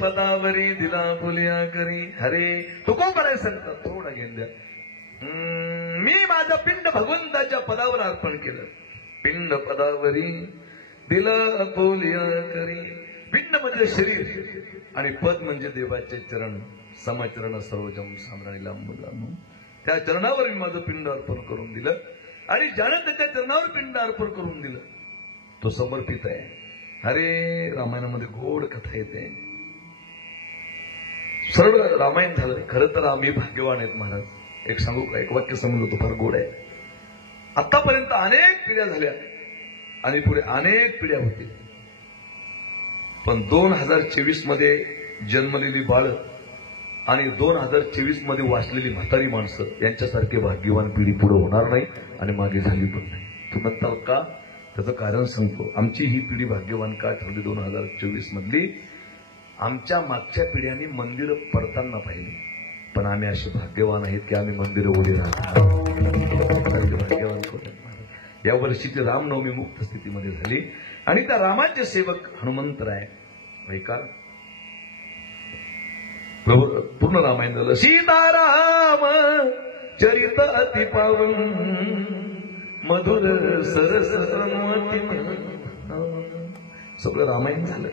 पदावरी दिला बोलिया करी. हरे तुकोबराय सांगतात थोडा घेऊन द्या. मी माझं पिंड भगवंताच्या पदावर अर्पण केलं. पिंड पदावरी दिला बोलिया करी. पिंड म्हणजे शरीर आणि पद म्हणजे देवाचे चरण. समचरण सर्वजम साम्राणीला मुलांनो, त्या चरणावर मी माझं पिंड अर्पण करून दिलं. आणि ज्यानं त्याच्या चरणावर पिंड अर्पण करून दिलं तो समर्पित आहे. अरे रामायणामध्ये गोड कथा येते. सरळ रामायण झालं. खरं तर आम्ही भाग्यवान आहेत महाराज. एक सांगू का, एक वाक्य समजलं तो फार गोड आहे. आतापर्यंत अनेक पिढ्या झाल्या आणि पुढे अनेक पिढ्या होतील, पण 2024 मध्ये जन्मलेली बाळ आणि 2024 मध्ये वाचलेली म्हातारी माणसं यांच्यासारखे भाग्यवान पिढी पुढे होणार नाही आणि मागे झाली पण नाही. तुम्ही म्हणताल का? त्याचं कारण सांगतो. आमची ही पिढी भाग्यवान का ठरली 2024 मधली? आमच्या मागच्या पिढ्यांनी मंदिरं पडताना पाहिली, पण आम्ही असे भाग्यवान आहेत की आम्ही मंदिरं उडी राहतो. भाग्यवान या वर्षीची रामनवमी मुक्त स्थितीमध्ये झाली आणि त्या रामाचे सेवक हनुमंतराय ऐका पूर्ण रामायण झालं. सीताराम चरित अति पावन मधुर सरस सगळं रामायण झालं.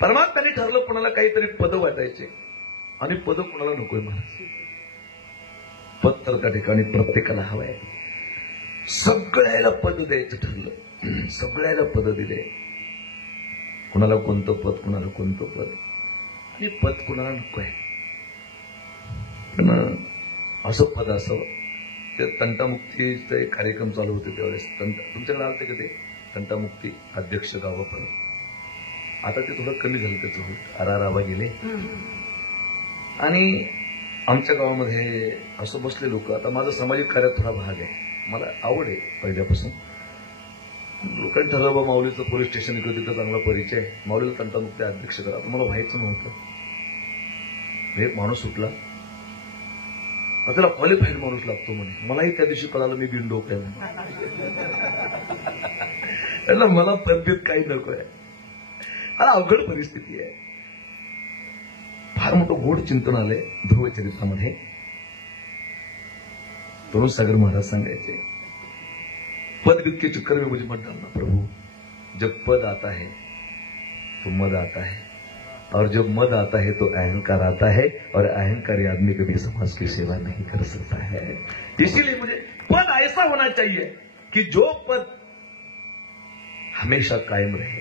परमात्म्याने ठरलं कोणाला काहीतरी पद वाटायचे आणि पद कोणाला नकोय महाराज. पद तर त्या ठिकाणी प्रत्येकाला हवंय. सगळ्याला पद द्यायचं ठरलं. सगळ्याला पद दिले. कुणाला कोणतं पद, कुणाला कोणतं पद, आणि पद कुणाला नकोय. पण असं पद असावं. ते तंटामुक्तीचे कार्यक्रम चालू होते त्यावेळेस. तुमच्याकडे आलते का ते तंटामुक्ती अध्यक्ष गाव? पण आता ते थोडं कमी झालं त्याचं. आरारावा गेले आणि आमच्या गावामध्ये असं बसले लोक. आता माझा सामाजिक कार्यात थोडा भाग आहे, मला आवड आहे पहिल्यापासून. लोकांनी ठरवलं माऊलीचं पोलीस स्टेशन इकडे तिथं चांगला परिचय आहे, माऊलीला तंटामुक्ती अध्यक्ष करा. मला व्हायचं नव्हतं. एक माणूस सुटला, त्याला क्वालिफाईड माणूस लागतो म्हणे. मलाही त्या दिवशी कळालं मी बिनडोक आहे. मला पदबीत काही नको आहे. अवघड परिस्थिती आहे. फार मोठं गोड चिंतन आलंय ध्रुव चरित्रामध्ये. तरुणसागर महाराज सांगायचे, पद के चक्कर में मुझे मत डालना प्रभु. जब पद आता है तो मद आता है, और जब मद आता है तो अहंकार आता है, और अहंकारी आदमी कभी समाज की सेवा नहीं कर सकता है. इसीलिए मुझे पद ऐसा होना चाहिए कि जो पद हमेशा कायम रहे.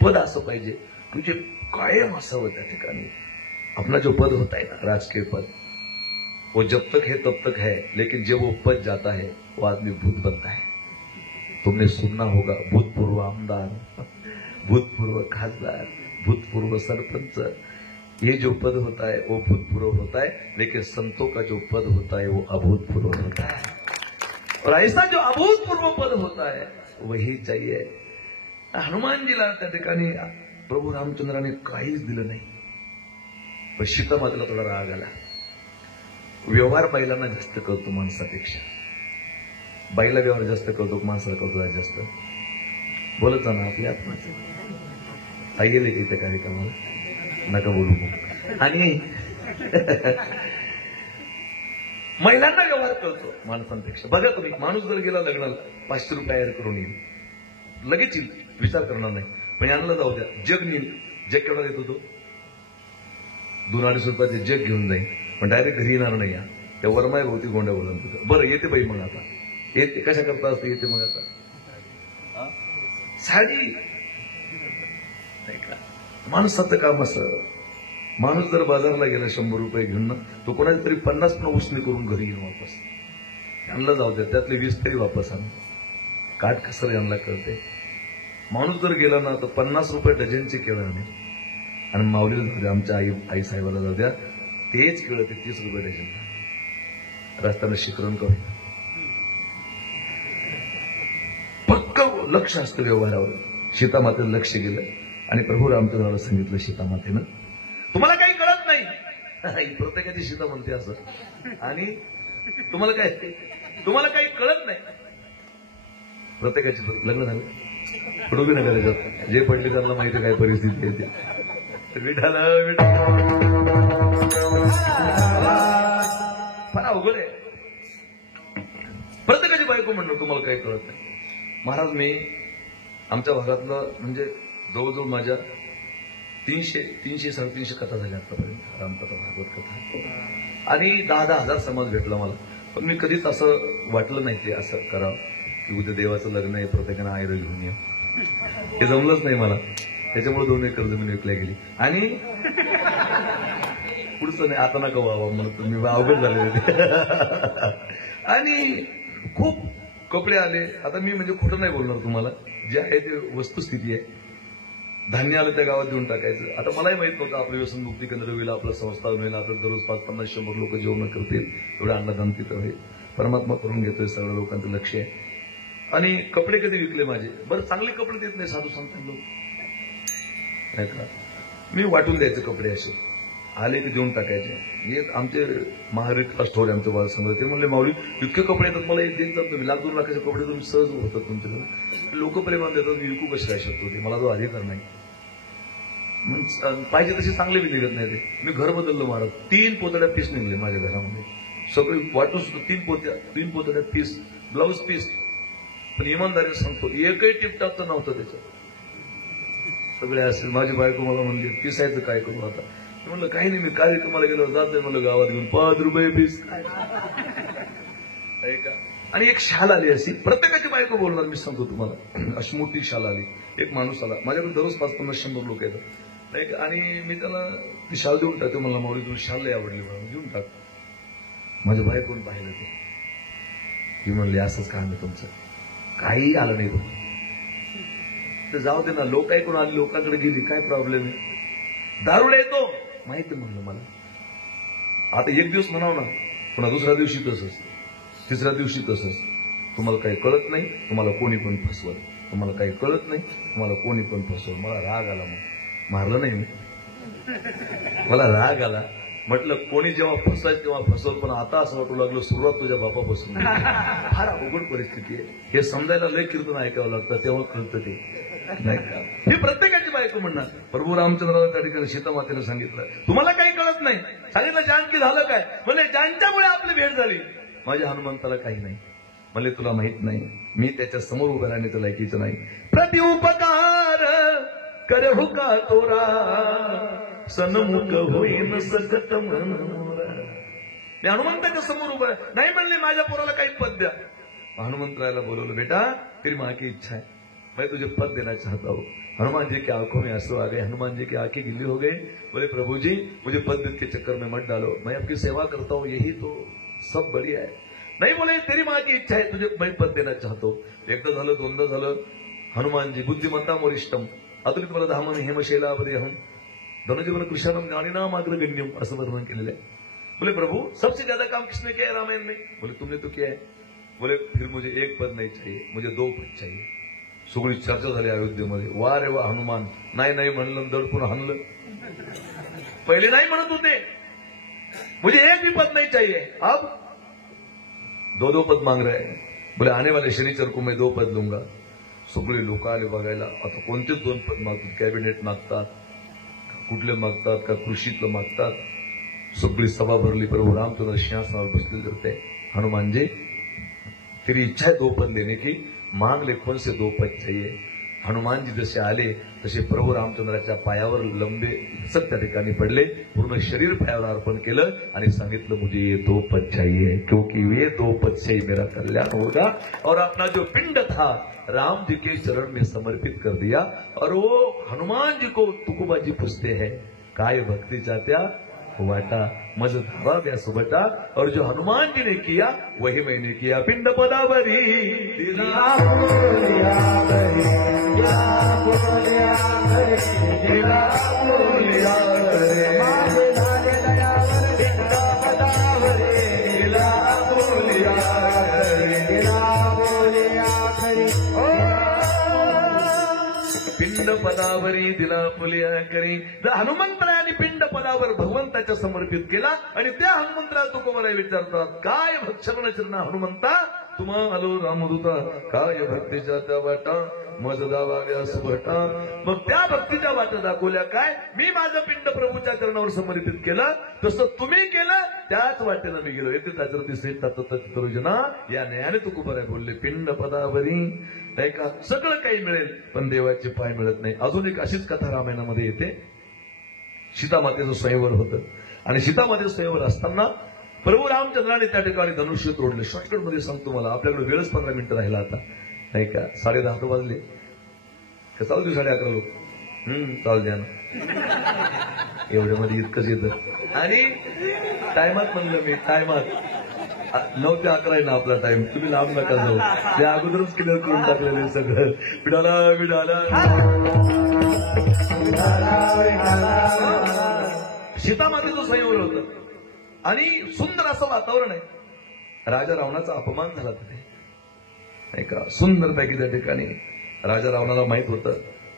पद असं पाहिजे म्हणजे कायम असावं त्या ठिकाणी. अपना जो पद होता है ना, राजकीय पद, वो जब तक है तब तक है, लेकिन जब वो पद जाता है वो आदमी भूत बनता है. तुमने सुनना होगा, भूतपूर्व आमदार, भूतपूर्व खासदार, भूतपूर्व सरपंच, ये जो पद होता है वो भूतपूर्व होता है, लेकिन संतों का जो पद होता है वो अभूतपूर्व होता है. और ऐसा जो अभूतपूर्व पद होता है वही चाहिए. हनुमानजीला त्या ठिकाणी प्रभू रामचंद्राने काहीच दिलं नाही, पण सीता मातेला थोडा राग आला. व्यवहार बैलांना जास्त कळतो माणसापेक्षा. बैला व्यवहार जास्त कळतो, माणसाला कळतो जास्त. बोलत जा ना आपल्या आत्माचं. आई गेले की त्या कार्यक्रमाला नका बोलू. आणि महिलांना व्यवहार कळतो माणसांपेक्षा. बघा तुम्ही, माणूस जर गेला लग्नाला 500 रुपये तयार करून येईल, लगेच येईल, विचार करणार नाही. पण यांना जाऊ द्या, जग नेईल. जग केवढा देतो तो? 2-2.5 रुपयाचे जग घेऊन जाईल, पण डायरेक्ट घरी येणार नाही. त्या वरमाय भोवती गोंड्या बोलून तुझं. बरं येते बाई, मग आता येते कशा करता असते? येते मग आता साडी नाही का? माणसाचं काम असं. माणूस जर बाजारला गेला 100 रुपये घेऊन ना, तो कोणाच्या तरी 50 पण उसने करून घरी येऊन वापस. यांना जाऊ द्या, त्यातले 20 तरी वापस आण. काट कसर यांना कळते. माणूस जर गेला ना तर 50 रुपये डझनचे केळं आणेल. आणि माऊलीला जाऊ द्या, आमच्या आई साहेबाला जाऊ द्या, तेच केळं ते 30 रुपये डझन. रस्त्यानं शिकरण करू. पक्क लक्ष असतं व्यवहारावर. सीतामातेचं लक्ष गेलं आणि प्रभू रामचंद्राला सांगितलं, सीतामातेनं तुम्हाला काही कळत नाही. प्रत्येकाची सीता म्हणते असं. आणि तुम्हाला काही कळत नाही. प्रत्येकाची लग्न झालं, पडू बी नका त्याच्यात. जे पडले त्यांना माहिती काय परिस्थिती आहे. विठाल विठाल फार अवघड आहे. प्रत्येकाची बायको म्हणणं तुम्हाला काही कळत नाही. महाराज मी आमच्या भागातलं म्हणजे जवळजवळ माझ्या 300-350 कथा झाल्या आतापर्यंत, रामकथा भागवत कथा, आणि 10,000 हजार समाज भेटला मला. पण मी कधीच असं वाटलं नाही की असं करावं की उद्या देवाचं लग्न आहे प्रत्येकानं आयरं घेऊन या. हे जमलंच नाही मला. त्याच्यामुळे 2 एकर जमीन विकल्या गेली. आणि पुढचं नाही आता नका व्हावा म्हणून तुम्ही अवघड झाले. आणि खूप कपडे आले. आता मी म्हणजे खोटं नाही बोलणार तुम्हाला, जे आहे ते वस्तुस्थिती आहे. धान्य आलं त्या गावात देऊन टाकायचं. आता मलाही माहित नव्हतं आपलं व्यसनमुक्ती केंद्र होईल, आपलं संस्थान होईल, आता दररोज 550-100 लोक जेवण करतील, एवढं अन्नदान तिथं होईल. परमात्मा करून घेतोय, सगळ्या लोकांचं लक्ष आहे. आणि कपडे कधी विकले माझे, बरं चांगले कपडे देत नाही साधू संतांना लोक, नाही का. मी वाटून द्यायचे कपडे, असे आले की देऊन टाकायचे. हे आमचे महाराष्ट्र स्टोर आहे आमचं बालसंग्रह. ते म्हणले माऊली इतके कपडे येतात, मला एक देत तुम्ही 1,00,000-2 लाखाचे कपडे तुम्ही सहज होतात तुमच्याकडे. लोक प्रेमान देतात, मी विकू कसे काय शकतो ते, मला तो अधिकार नाही. पाहिजे तसे चांगले बी निघत नाही ते. मी घर बदललं महाराज, 3 पोतड्या पीस निघले माझ्या घरामध्ये. सगळे वाटून सुद्धा 3 पोतड्या पीस, ब्लाऊज पीस. पण इमानदारीने सांगतो एकही टिपटाप तर नव्हतं त्याच्यात. सगळे असेल. माझी बायको मला म्हणली पिसायचं काय करू आता. म्हणलं काही नाही, मी कार्यक्रमाला गेलो जात नाही म्हणलं गावात घेऊन 5 रुपये पीस का. आणि एक शाल आली अशी, प्रत्येकाची बायको बोलणार मी सांगतो तुम्हाला. अशी मोठी शाल आली. एक माणूस आला माझ्याकडे, दररोज 550-100 लोक येतात नाही का. आणि मी त्याला ती शाल देऊन टाकतो. मला माऊली तुला शाल लई आवडली म्हणून देऊन टाक. माझ्या बायकोन पाहिलं ते, ती म्हणली असंच काम आहे तुमचं, काही आलं नाही तुम्ही तर जाऊ दे ना. लोक ऐकून आली, लोकांकडे गेली, काय प्रॉब्लेम आहे. दारुडा येतो माहिती म्हणलं मला. आता एक दिवस म्हणाव ना, पुन्हा दुसऱ्या दिवशी तसंच, तिसऱ्या दिवशी तसंच. तुम्हाला काही कळत नाही, तुम्हाला कोणी पण फसवल. तुम्हाला काही कळत नाही, तुम्हाला कोणी पण फसवल. मला राग आला, मग मारलं नाही मी, मला राग आला. म्हटलं कोणी जेव्हा फसवायचं तेव्हा फसवल, पण आता असं वाटू लागलं सुरुवात तुझ्या बापापासून. फार अवघड परिस्थिती आहे. हे समजायला लय कीर्तन ऐकावं लागतं, तेव्हा कळतं ते, नाही का. हे प्रत्येकाची बायको म्हणणार. प्रभू रामचंद्राला त्या ठिकाणी सीतामातेनं सांगितलं तुम्हाला काही कळत नाही. सांगितलं जानकी झालं काय, म्हणजे ज्यांच्यामुळे आपली भेट झाली. माझ्या हनुमंताला काही नाही. म्हणले तुला माहित नाही, मी त्याच्या समोर उभं राहण्याचं लायकीचं नाही. प्रतिउपकार करहु का तोरा, सन्मुख होईन सकत मनोरा. मी हनुमंताच्या समोर उभं नाही. म्हणले माझ्या पोराला काही पद द्या. हनुमंतरायला बोलवलं, बेटा तेरी माँ की इच्छा है, मैं तुझे पद देना चाहता हूँ. हनुमान जी की आंखों में आंसू आ गए, हनुमान जी की आंखें गिल्ली हो गई. बोले प्रभु जी मुझे पद के चक्कर में मत डालो, मैं आपकी सेवा करता हूँ, यही तो सब बढ़िया है. नहीं बोले तेरी माँ की इच्छा है, तुझे मैं पद देना चाहतो. एकदा झालं, दोनदा झालं. हनुमानजी बुद्धिमत्ता वरिष्ठम अतुलित बलधामम हेमशैलावदेहम धनुजीवन कृष्णम ज्ञानीनाम अग्रगण्यम, असं वर्णन केलेलं आहे. बोले प्रभु सबसे ज्यादा काम किसने किया है रामायण में. बोले तुमने तो किया है. बोले फिर मुझे एक पद नहीं चाहिए, मुझे 2 पद चाहिए. सगळी चर्चा झाली अयोध्येमध्ये. वा रे वा हनुमान, नाही नाही म्हणलं, दडपून हाणलं. पहिले नाही म्हणत होते, मुझे एक भी पद नहीं चाहिए, अब 2 पद मांग रहे हैं. बोले आने वाले शनिचर को मैं 2 पद लूंगा. सगळे लोक आले बघायला. आता कोणतेच 2 पद मागतात, कॅबिनेट मागतात, कुठले मागतात का कृषीतलं मागतात. सगळी सभा भरली. प्रभू रामचंद्र सिंहासनावर बसलेले होते. हनुमान जी तेरी इच्छा है 2 पद देने की, मांग ले कौन से 2 पद चाहिए. हनुमान जी जसे आले तसे प्रभू रामचंद्राच्या पायावर लंबे लचक त्या ठिकाणी पडले. पूर्ण शरीर पायावर अर्पण केलं आणि सांगितलं मुझे ये 2 पद चाहिए, क्योंकि ये 2 पद से ही मेरा कल्याण होगा. और अपना जो पिंड था राम जी के चरण में समर्पित कर दिया. और वो हनुमान जी को तुकोबाजी पूछते हैं, काय भक्ति चाहत्या वाटा मज धारा व्यास बटा. और जो हनुमान जी ने किया वही मैंने किया. पिंड पदावरी पिंड पदावरी दिला फुलिया करी. हनुमंतरायाने पिंड पदावर भगवंताच्या समर्पित केला. आणि त्या हनुमंतराला तुकोबाराय विचारतात, काय भक्षण चरण हनुमंता तुम्हा आलो रामदूता काय भक्तीच्या त्या वाटा मज दावाव्या सुभटा. मग त्या भक्तीच्या वाटा दाखवल्या काय, मी माझं पिंड प्रभूच्या चरणावर समर्पित केलं, तसं तुम्ही केलं त्याच वाटेनं मी गेलो. येथे त्याचं तिसरे तत्वजना या न्यायाने तुकोबाराय बोलले, पिंड पदावरी नाही का सगळं काही मिळेल पण देवाचे पाय मिळत नाही. अजून एक अशीच कथा रामायणामध्ये येते. सीतामातेचं स्वयंवर होतं आणि सीतामातेचं स्वयंवर असताना प्रभू रामचंद्राने त्या ठिकाणी धनुष्य तोडलं. शॉर्टकट मध्ये सांगतो, मला आपल्याकडे वेळच 15 मिनिटं राहिला आता नाही का. 10:30 वाजले का चालू दे 11:30 लोक चालू द्या ना, एवढ्यामध्ये इतकंच येतं. आणि टायमात म्हणलं मी, टायमात 9 ते 11 आहे ना आपला टाइम, तुम्ही लांब नका जाऊ. त्या अगोदरच क्लिअर करून टाकलेलं सगळं. विडाला विडाला सीतामातेचं स्वयंवर होतं आणि सुंदर असं वातावरण आहे. राजा रावणाचा अपमान झाला तिथे नाही का. सुंदर पैकी त्या ठिकाणी राजा रावणाला माहित होतं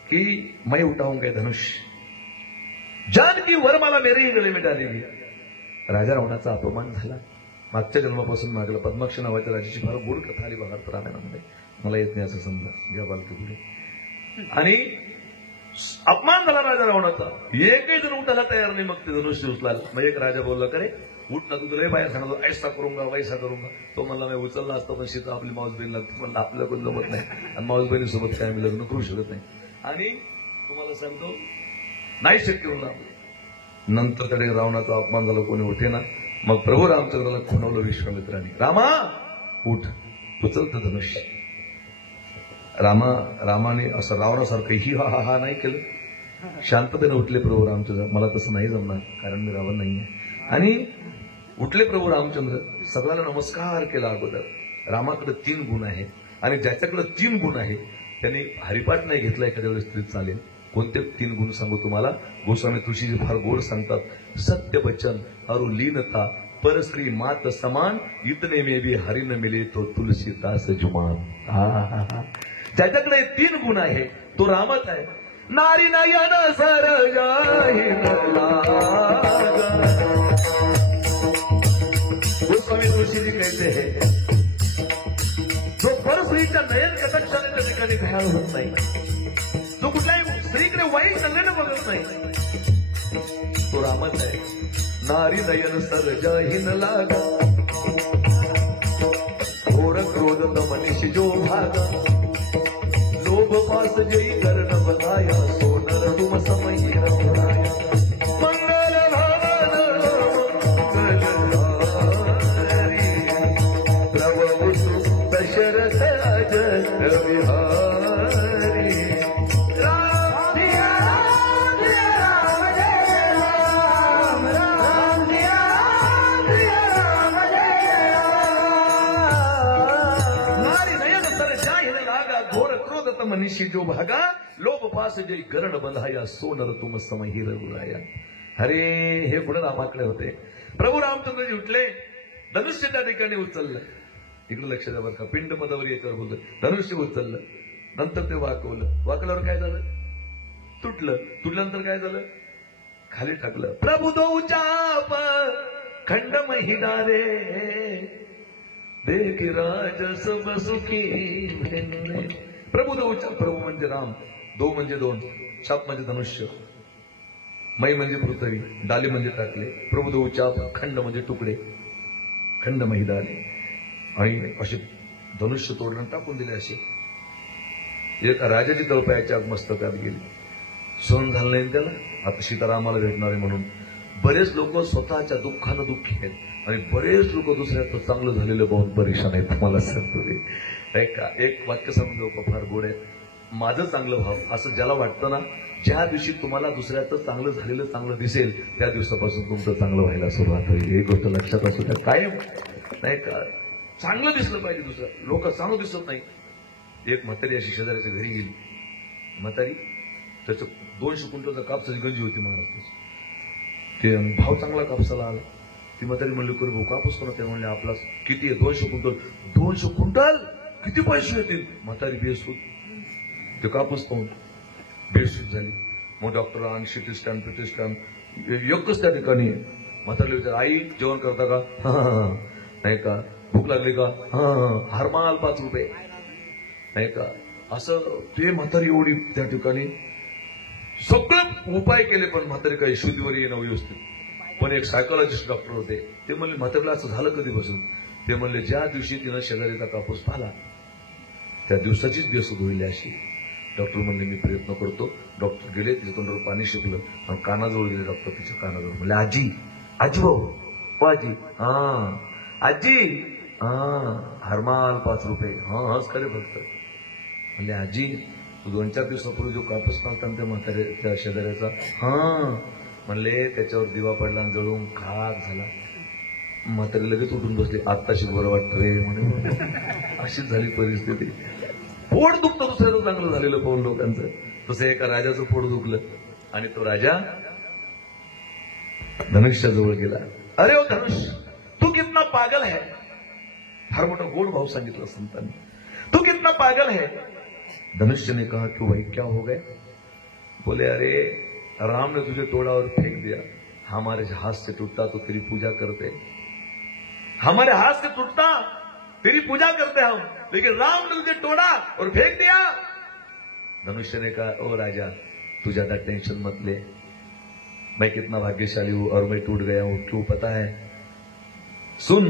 की मैं उठाऊंगा धनुष्य, जानकी वर मला मेरेही गळे में डालेगी. राजा रावणाचा अपमान झाला. मागच्या जन्मापासून मागला पद्माक्ष नावाच्या राजाची फार गोड कथा आली बघा रामायणामध्ये. मला येत नाही असं समजा, घ्या बालकी पुढे. आणि अपमान झाला राजा रावणाचा. एकही जण उठायला तयार नाही. मग ते धनुष्य उचलाल. मग एक राजा बोलला, करे उठ ना, तू लय बाहेर सांगतो ऐसा करूंगा वैसा करूंगा. तो म्हणला मी उचलला असता पण सीता आपली माऊस बहीण लागते. म्हणलं आपल्या कोण जमत नाही आणि माऊस बहिणीसोबत काय मी लग्न करू शकत नाही. आणि तुम्हाला सांगतो नाही शक्य होणार. नंतर कडे रावणाचा अपमान झाला, कोणी उठे ना. मग प्रभू रामचंद्राला खुणवलं विश्वामित्राने, रामा उठ उचलत धनुष्य. रामाने असं रावणासारखं ही हा हा हा नाही केलं. शांततेने उठले प्रभू रामचंद्र. मला तसं नाही जमणार कारण मी रावण नाहीये. आणि उठले प्रभू रामचंद्र, सगळ्यांना नमस्कार केला. अगोदर रामाकडे 3 गुण आहेत आणि ज्याच्याकडे 3 गुण आहे त्यांनी हरिपाठ नाही घेतला एखाद्या वेळेस तरी चालेल. कोणते 3 गुण सांगू तुम्हाला. गोस्वामी तुळशीजी फार गोड सांगतात. सत्य वचन, अरु लीनता, परश्री मात समान, इतने में भी हरि न मिले तो तुलसीदास जुमान. ज्याच्याकडे 3 गुण आहे तो रामच आहे. नारी नयन सरजाहीन गोस्वामी तुळशीजी कहते हैं, जो परस्त्रीच्या नयन कटाक्षाने त्या ठिकाणी घायाळ होत नाही, जो कुठल्याही स्त्रीकडे वाईट नजरेनं बघत नाही, तो रामच आहे. नारी नयन सरजाहीन लागा, घोर क्रोध मनीष जो भागा, लोभ पास जई कर्ण बधाया, सोनर तुम समयी रघुराया. मंगल भवन मंगलहारी, प्रभु दशरथ अजर विहारी. राम सिया राम सिया राम जय राम, राम सिया राम जय राम. नारी नयन सरजाहीन लागा, घोर क्रोध मनीषी जो भागा, लोभ पास जय कर्ण बंधाया, सोनर तुम समही रघुराया. अरे हे पुढे रामाकडे होते. प्रभू रामचंद्रजी उठले, धनुष्य त्या ठिकाणी उचललं. इकडे लक्ष द्या बरं का. पिंड पदावर याच्यावर बोलतोय. धनुष्य उचललं, नंतर ते वाकवलं. वाकल्यावर काय झालं, तुटलं. तुटल्यानंतर काय झालं, खाली टाकलं. प्रभू दो चाप खंड महिना रे, देख राज सब सुखी. प्रभू दो चाप, प्रभू म्हणजे राम, दो म्हणजे 2, चाप म्हणजे धनुष्य, मै म्हणजे पृथ्वी, डाली म्हणजे टाकले. प्रभू दो चाप, खंड म्हणजे तुकडे, खंड महिदाले. आणि असे धनुष्य तोडलं टाकून दिले. असे एका राजाची तळपायाच्या मस्तकात गेली. सहन झालं नाही त्याला. आता सीतारामाला भेटणार आहे म्हणून बरेच लोक स्वतःच्या दुःखानं दुःखी आहेत आणि बरेच लोक दुसऱ्याचं चांगलं झालेलं पाहून परेशान आहेत. तुम्हाला सांगतो ते एक वाक्य सांगून लोक फार गोड आहेत. माझं चांगलं व्हावं असं ज्याला वाटतं ना, ज्या दिवशी तुम्हाला दुसऱ्याचं चांगलं झालेलं चांगलं दिसेल त्या दिवसापासून तुमचं चांगलं व्हायला सुरुवात होईल. ही गोष्ट लक्षात असू द्या. कायम नाही का चांगलं दिसलं पाहिजे. दुसरं लोक चांगलं दिसत नाही. एक म्हातारी अशी शेजाऱ्याच्या घरी गेली. म्हातारी त्याचं 200 क्विंटलचा कापसाची गंजी होती महाराष्ट्राची. ते भाव चांगला कापसाला आला. ती म्हातारी म्हणली करू भाऊ कापूस कोणा. ते म्हणले आपला किती आहे 200 क्विंटल. 200 क्विंटल किती पैसे येतील. म्हातारी बेसूत. ते कापूस पाहून बेसूत झाली. मग डॉक्टर आणि सिटी स्कॅन पिटी स्कॅन एकच त्या ठिकाणी. म्हातारी विचार आई जेवण करता का. नाही का भूक लागली का? हरमाल 5 रुपये, नाही का? असं ते म्हातारी एवढी त्या ठिकाणी सगळे उपाय केले, पण म्हातारी काही शुद्धीवर येणं व्यवस्थित. पण एक सायकोलॉजिस्ट डॉक्टर होते, ते म्हणले म्हातारीला असं झालं कधीपासून? ते म्हणले ज्या दिवशी तिनं शेजारीचा कापूस पाहिला त्या दिवसाचीच बेसूद होईल अशी. डॉक्टर म्हणले मी प्रयत्न करतो. डॉक्टर गेले, तिच्या तोंडावर पाणी शिकलं आणि कानाजवळ गेले. डॉक्टर तिच्या कानाजवळ म्हणले आजी, आजी भाऊ, आजी, आजी, हरमाल 5 रुपये. हस खरे फक्त. म्हणले आजी तू 2-4 दिवसापूर्वी जो कापूस पाहता त्या म्हाताऱ्या शेजाऱ्याचा, म्हणले त्याच्यावर दिवा पडला आणि जळून खाक झाला. म्हातारी लगेच उठून बसले. आत्ताशी बरं वाटतं रे म्हणे. अशीच झाली परिस्थिती. पोट दुखतं दुसऱ्याचं चांगलं झालेलं पाहून लोकांचं. तसं एका राजाचं पोट दुखलं आणि तो राजा धनुष्याजवळ गेला. अरे ओ धनुष, तू कितना पागल है. फार मोठा गोड भाव सांगितलं संतांनी. तू कितना पागल है. धनुष्य ने कहा कि भाई क्या हो गए. बोले अरे राम ने तुझे तोड़ा और फेंक दिया. हमारे हाथ से टूटता तो तेरी पूजा करते. हमारे हाथ से टूटता तेरी पूजा करते हम, लेकिन राम ने तुझे तोड़ा और फेंक दिया. धनुष्य ने कहा ओ राजा तू ज्यादा टेंशन मत ले. मैं कितना भाग्यशाली हूं और मैं टूट गया हूं. क्यों पता है? सुन,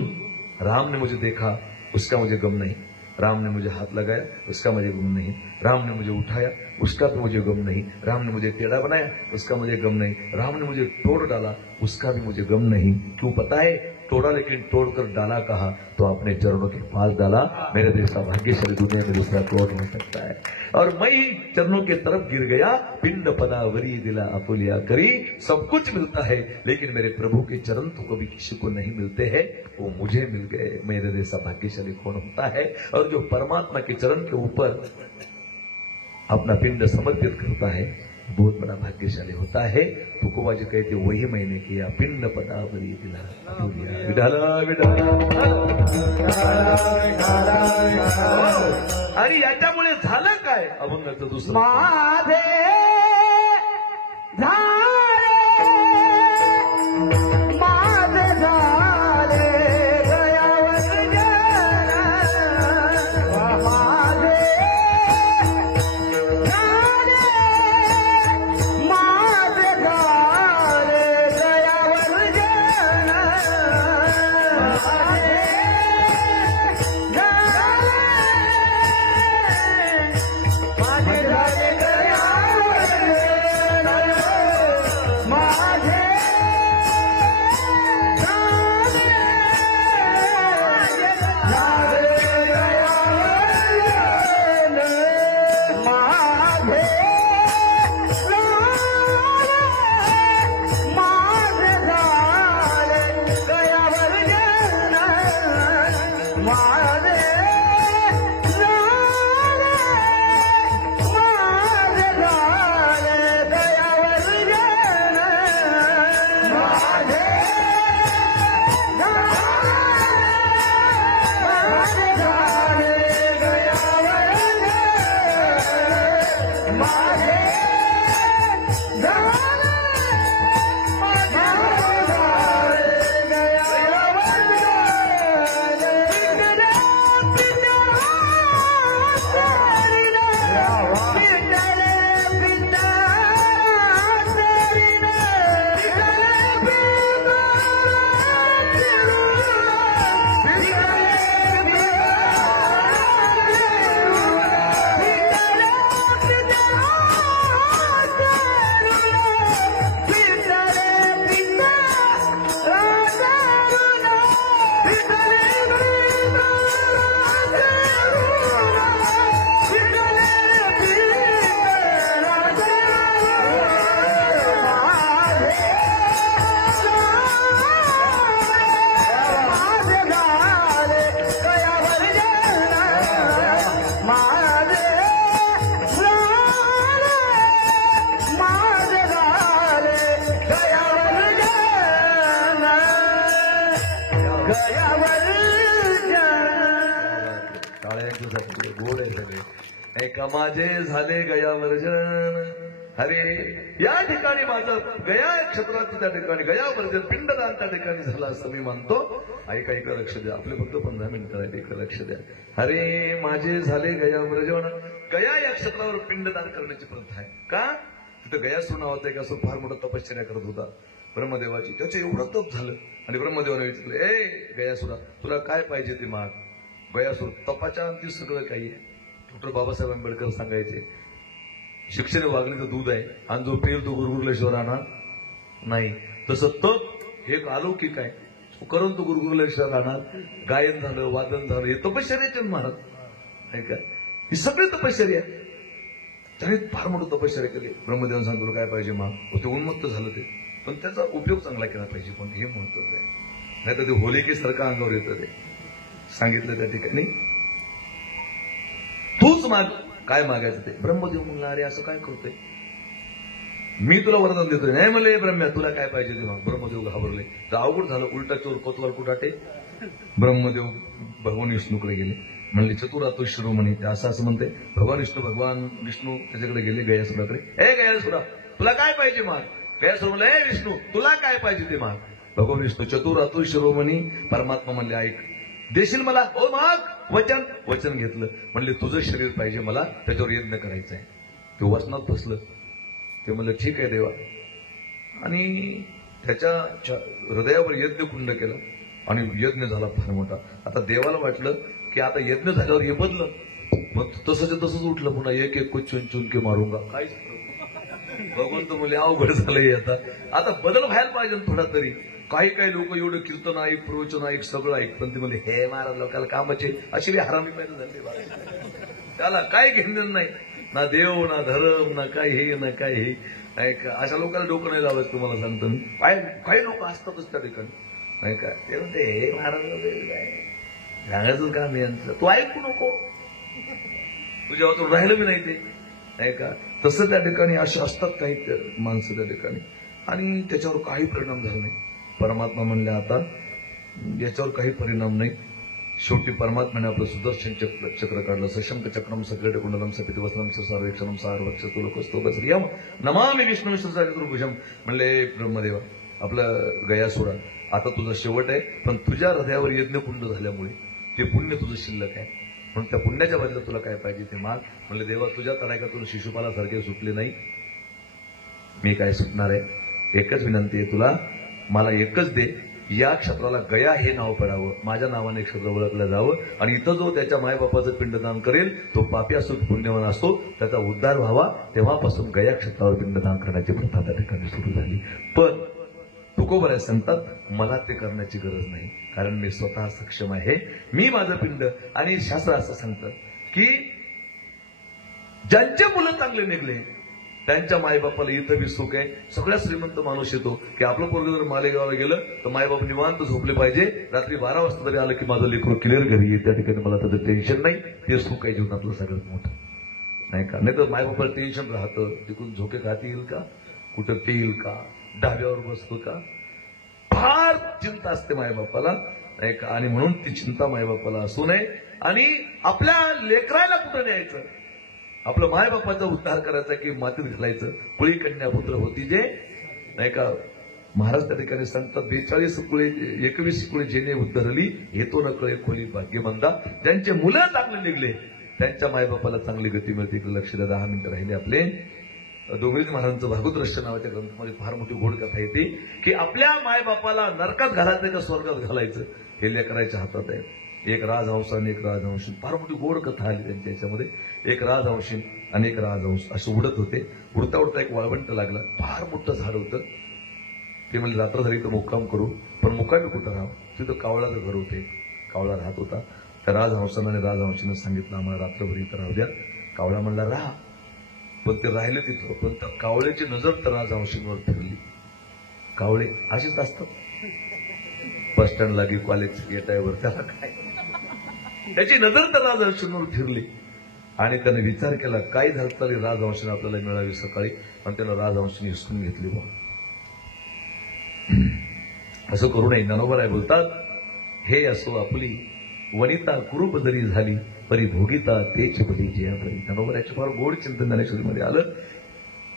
राम ने मुझे देखा उसका मुझे गम नहीं. राम ने मुझे हाथ लगाया उसका मुझे गम नहीं. राम ने मुझे उठाया उसका भी मुझे गम नहीं. राम ने मुझे टेढ़ा बनाया उसका मुझे गम नहीं. राम ने मुझे तोड़ डाला उसका भी मुझे गम नहीं. क्यों पता है? तोड़ा लेकिन तोड़कर डाला कहा तो अपने चरणों के पास डाला. मेरे जैसा भाग्यशाली दुनिया में दूसरा तोड़ नहीं सकता है. और मैं ही चरणों के तरफ गिर गया. पिंड पदावरी दिला अपुलिया करी. सब कुछ मिलता है लेकिन मेरे प्रभु के चरण तो कभी किसी को नहीं मिलते हैं. वो मुझे मिल गए. मेरे जैसा भाग्यशाली कौन होता है? और जो परमात्मा के चरण के ऊपर अपना पिंड समर्पित करता है बहुत बड़ा भाग्यशाली होता है. तुकोबाजी कहते वही मैंने किया. पिंड पदावरी दिला विठाला विठाला. आणि याच्यामुळे झालं काय? अभंगाचं दुसरं माझे झाले, माझे झाले गयावर जन. माझे झाले, माझे झाले गयावर जन. माझे झाले गोड आहे सगळे. एका माझे झाले गया वर्जन. अरे या ठिकाणी माझं गया क्षेत्राचं त्या ठिकाणी गया वर्जन पिंडदान त्या ठिकाणी झालं असं मी मानतो. ऐका इकडे लक्ष द्या, आपले फक्त 15 मिनिटं आहेत, इकडे लक्ष द्या. अरे माझे झाले गया वर्जन. गया या क्षेत्रावर पिंडदान करण्याची प्रथा आहे. का? तिथं गयासूर नावाचा एक असं फार मोठा तपश्चर्या करत होता ब्रह्मदेवाची. त्याचं एवढं तप झालं आणि ब्रह्मदेवाने विचारलं, ए गयासुरा तुला काय पाहिजे ते माग. गयासूर तपाच्या अंती सगळं काही आहे. डॉक्टर बाबासाहेब आंबेडकर सांगायचे शिक्षण वागले तर दूध आहे आणि जो पेर तो गुरुगुरलेश्वर राहणार नाही. तसं तप हे अलौकिक आहे, करून तो गुरुगुरलेश्वर राहणार. गायन झालं, वादन झालं, हे तपश्चर्याचे महाराज आहे का? ही सगळी तपश्चर्या आहे. त्याने फार मोठं तपश्चर्या केली. ब्रह्मदेवाने सांगितलं काय पाहिजे मा. ते उन्मत्त झालं ते, पण त्याचा उपयोग चांगला केला पाहिजे. पण हे महत्वाचं आहे, नाही तर ते होलिकेसारखं अंगावर येतं. ते सांगितलं त्या ठिकाणी तूच माग. काय मागायचं ते. ब्रह्मदेव म्हणला अरे असं काय करतोय, मी तुला वरदान देतोय. नाही म्हणले ब्रह्म्या तुला काय पाहिजे ते माग. ब्रह्मदेव घाबरले, तर अवघड झालं. उलटा चोर कोतवाल कुठाटे. ब्रह्मदेव भगवान विष्णूकडे गेले, म्हणले चतुरातो शिरोमणी. ते असं म्हणते भगवान विष्णू त्याच्याकडे गेले गयासुराकडे. ए गयासुरा तुला काय पाहिजे माग. गयासुर म्हणले ए विष्णू तुला काय पाहिजे ते माग. भगवान विष्णू चतुरातो शिरोमणी. परमात्मा म्हणले ऐक देशील मला. ओ माग. वचन घेतलं. म्हणले तुझं शरीर पाहिजे मला, त्याच्यावर यज्ञ करायचा आहे. ते वचनात बसलं. ते म्हणलं ठीक आहे देवा. आणि त्याच्या हृदयावर यज्ञ कुंड केलं आणि यज्ञ झाला फार मोठा. आता देवाला वाटलं की आता यज्ञ झाल्यावर हे बदलं, मग तसंच उठलं पुन्हा. एक एक को चुन चुन के मारूंगा. काय भगवंत मुले अवघड झालंय. आता बदल व्हायला पाहिजे थोडा तरी. काही लोक एवढं कीर्तन ऐक, प्रवचन ऐक, सगळं ऐक, पण ते म्हणजे हे महाराज लोकांना कामाचे अशी हरामी पाहिजे झाली. त्याला काय घेणं नाही, ना देव ना धर्म ना काय हे ना काय हे. ऐका अशा लोकांना डोकं नाही लावायचं तुम्हाला सांगतो मी. काही लोक असतातच त्या ठिकाणी नाही का. ते म्हणते हे महाराज काय सांगायचं काम यांचं, तू ऐकू नको, तुझ्या वाचून राहिलं बी नाही ते नाही का. तसं त्या ठिकाणी असे असतात काही माणसं त्या ठिकाणी. आणि त्याच्यावर काही परिणाम झाला नाही. परमात्मा म्हणले आता याच्यावर काही परिणाम नाही. शेवटी परमात्म्याने आपलं सुदर्शन चक्र काढलं. सशंक चक्रम सगळे कुंडलम सपित वस्त्रम सर्वेक्षणम सारवक्ष तुलकस्तोकश्रियम नमामि विष्णू विष्णुभुजम. म्हणले ब्रह्मदेवा आपलं गयासुरा आता तुझा शेवट आहे, पण तुझ्या हृदयावर यज्ञकुंड झाल्यामुळे ते पुण्य तुझं शिल्लक आहे. म्हणून त्या पुण्याच्या बदल्यात तुला काय पाहिजे ते माग. म्हणले देवा तुझ्या तडाख्यात तुला शिशुपालासारखे सुटले नाही, मी काय सुटणार आहे. एकच विनंती आहे तुला, मला एकच दे. या क्षेत्राला गया हे नाव पडावं, माझ्या नावाने क्षेत्र ओळखलं जावं. आणि इथं जो त्याच्या मायबापाचं पिंडदान करेल तो पापी असो पुण्यवान असतो, त्याचा उद्धार व्हावा. तेव्हापासून गया क्षेत्रावर पिंडदान करण्याची प्रथा त्या ठिकाणी सुरू झाली. पण तुकोबराय सांगतात मला ते करण्याची गरज नाही, कारण मी स्वतः सक्षम आहे. मी माझं पिंड. आणि शास्त्र असं सांगतं की ज्यांचे मुलं चांगले निघले त्यांच्या मायबापाला इथं बी सुख आहे. सगळ्यात श्रीमंत माणूस येतो की आपलं पोरगं जर मालेगावला गेलं तर मायबाप निवांत झोपले पाहिजे. रात्री 12 वाजता तरी आलं की माझं लेकरू क्लिअर घरी येईल, त्या ठिकाणी मला त्याचं टेन्शन नाही. ते सुख आहे जीवनातलं सगळ्यात मोठं नाही का. नाही तर मायबापाला टेन्शन राहतं, तिकडून झोके खाती येईल का, कुठं ते येईल का, डाब्यावर बसतो का, फार चिंता असते मायबापाला नाही का. आणि म्हणून ती चिंता मायबापाला असू नये. आणि आपल्या लेकराला कुठं न्यायचं, आपलं मायबापाचा उद्धार करायचा की मातीत घालायचं. कुळी कन्या पुत्र होती जे नाही का. महाराज त्या ठिकाणी सांगतात 42 कुळे 21 कुळे जेणे उद्धरली हेतो न कळे खोली भाग्यमंदा. ज्यांचे मुलं चांगले निघले त्यांच्या मायबापाला चांगली गती मिळते. इकडे लक्ष द्या. 10 मिनिटं राहिले आपले. डोंगरीजी महाराजांचं भागवतरश्य नावाच्या ग्रंथामध्ये फार मोठी गोड कथा येते की आपल्या मायबापाला नरकात घालायचं का स्वर्गात घालायचं हे लेकराच्या हातात आहे. एक राजहंस आणि एक राजहंस, फार मोठी गोड कथा आली त्यांच्या याच्यामध्ये. एक राजहंशी आणि एक राजहंस असे उडत होते. उडता उडता एक वाळवंट लागला. फार मोठं झाड होतं. ते म्हणजे रात्रभर इथं मुक्काम करू, पण मुक्कामी कुठं राहावं. तिथं कावळाचं घर होते, कावळा राहत होता. त्या राजहंसानं आणि राजहंशीनं सांगितलं आम्हाला रात्रभर इथं राहू द्या. कावळा म्हणला राहा. पण ते राहिले तिथं. पण त्या कावळ्याची नजर त्या राजहंशींवर फिरली. कावळे असेच असतात, बस स्टँड लागी कॉलेज गेटावर, त्याला काय, त्याची नजर तर राजहंशींवर फिरली. आणि त्याने विचार केला काय झालं तरी राजहंशीने आपल्याला मिळावी सकाळी. आणि त्याला राजहंशीने हिसकून घेतली. बा असं करू नये. ज्ञानोबराय बोलतात हे असो आपली वनिता कुरूप जरी झाली परिभोगिता तेच बली जया बरी. ज्ञानोबरायचं फार गोड चिंतन ज्ञानेश्वरीमध्ये आलं.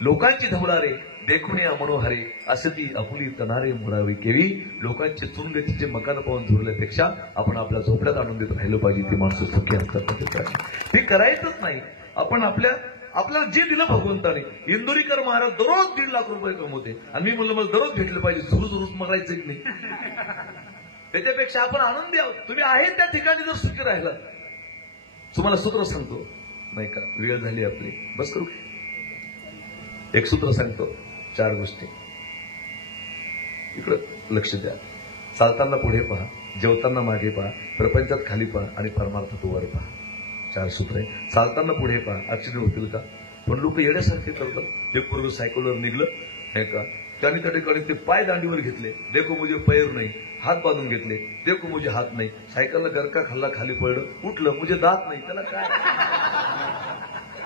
लोकांची धवलारे देखून या मनोहरे असे ती आपुली तनारे मुळावी केवी. लोकांचे चुनगतीचे मकान पाहून झुरल्यापेक्षा आपण आपल्या झोपड्यात आनंदित राहिलं पाहिजे. ती माणसं सुखी असतात ते करायचंच नाही. आपण आपल्याला जे दिलं भगवंताने. इंदोरीकर महाराज दररोज 1.5 लाख रुपये कमवते आणि मी म्हणलं मला दररोज भेटलं पाहिजे. झुरूच मरायचं की नाही. त्याच्यापेक्षा आपण आनंदी आहोत. तुम्ही आहे त्या ठिकाणी जर सुखी राहिला. तुम्हाला सूत्र सांगतो नाही का, वेळ झाली आपली, बस करू. एक सूत्र सांगतो, 4 गोष्टी इकडं लक्ष द्या. चालताना पुढे पहा, जेवताना मागे पहा, प्रपंचात खाली पहा आणि परमार्थात वर पहा. 4 सूत्र आहे. चालताना पुढे पहा, ऍक्सिडेंट होतील का? पण लोक येण्यासारखे करतात. एक पूर्वी सायकलवर निघलं नाही का, त्याने त्या ठिकाणी ते पाय दांडीवर घेतले. देखो मुझे पैर नाही. हात बांधून घेतले. देखो मुझे हात नाही. सायकलला गरका खाल्ला, खाली पडलं, उठलं, मुझे दात नाही. त्याला काय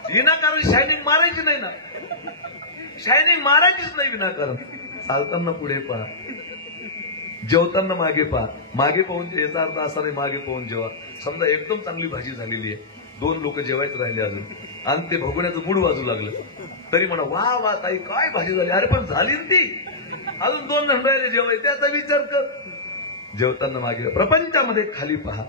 विनाकारण शायनिंग मारायची नाही ना. शायनिंग मारायचीच नाही विनाकारण. चालताना पुढे पहा, जेवताना मागे पहा. मागे पाहून याचा अर्थ असा नाही मागे पाहून जेवा. समजा एकदम चांगली भाजी झालेली आहे, 2 लोक जेवायचे राहिले अजून आणि ते भगवण्याचं मूड वाजू लागलं तरी म्हणा वा वा ताई काय भाजी झाली. अरे पण झाली ती, अजून 2 जण राहिले जेवायचे, त्याचा विचार कर. जेवताना मागे. प्रपंचामध्ये खाली पहा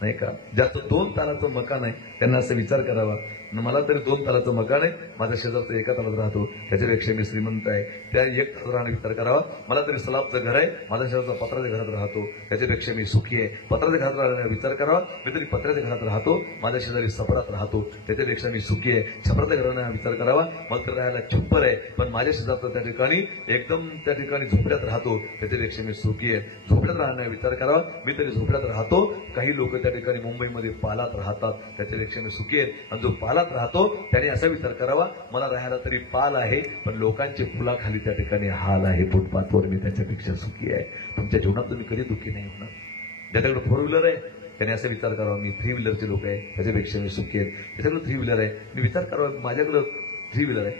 नाही का. ज्याचं 2 तालाचं मकान आहे त्यांना असं विचार करावा, मला तरी 2 तालाचं मकान आहे, माझ्या शेजारचं 1 तालात राहतो, त्याच्यापेक्षा मी श्रीमंत आहे, त्या 1 तालात राहण्याचा विचार करावा. मला तरी सलाबचं घर आहे, माझ्या शेजारचा पत्राच्या घरात राहतो, त्याच्यापेक्षा मी सुखी आहे, पत्राच्या घरात राहण्याचा विचार करावा. मी तरी पत्राच्या घरात राहतो, माझ्या शेजारी सपडात राहतो, त्याच्यापेक्षा मी सुखी आहे, छपराच्या घराने विचार करावा. मग तर राहायला छप्पर आहे, पण माझ्या शेजारचा त्या ठिकाणी एकदम त्या ठिकाणी झोपड्यात राहतो, त्याच्यापेक्षा मी सुखी आहे, झोपड्यात राहण्याचा विचार करावा. मी तरी झोपड्यात राहतो. काही लोक त्या ठिकाणी मुंबईमध्ये पालात राहतात, त्याच्यापेक्षा मी सुखी आहे. आणि जो पालात राहतो त्याने असा विचार करावा, मला राहायला तरी पाल आहे, पण लोकांचे फुलाखाली त्या ठिकाणी हाल आहे, फुटपाथवर मी त्याच्यापेक्षा सुखी आहे. तुमच्या जीवनात तुम्ही कधी दुःखी नाही होणार. ज्याच्याकडे 4 व्हीलर आहे त्याने असा विचार करावा, मी 3 व्हीलरचे लोक आहे, त्याच्यापेक्षा मी सुखी आहे. त्याच्याकडे 3 व्हीलर आहे, मी विचार करावा माझ्याकडे 3 व्हीलर आहे,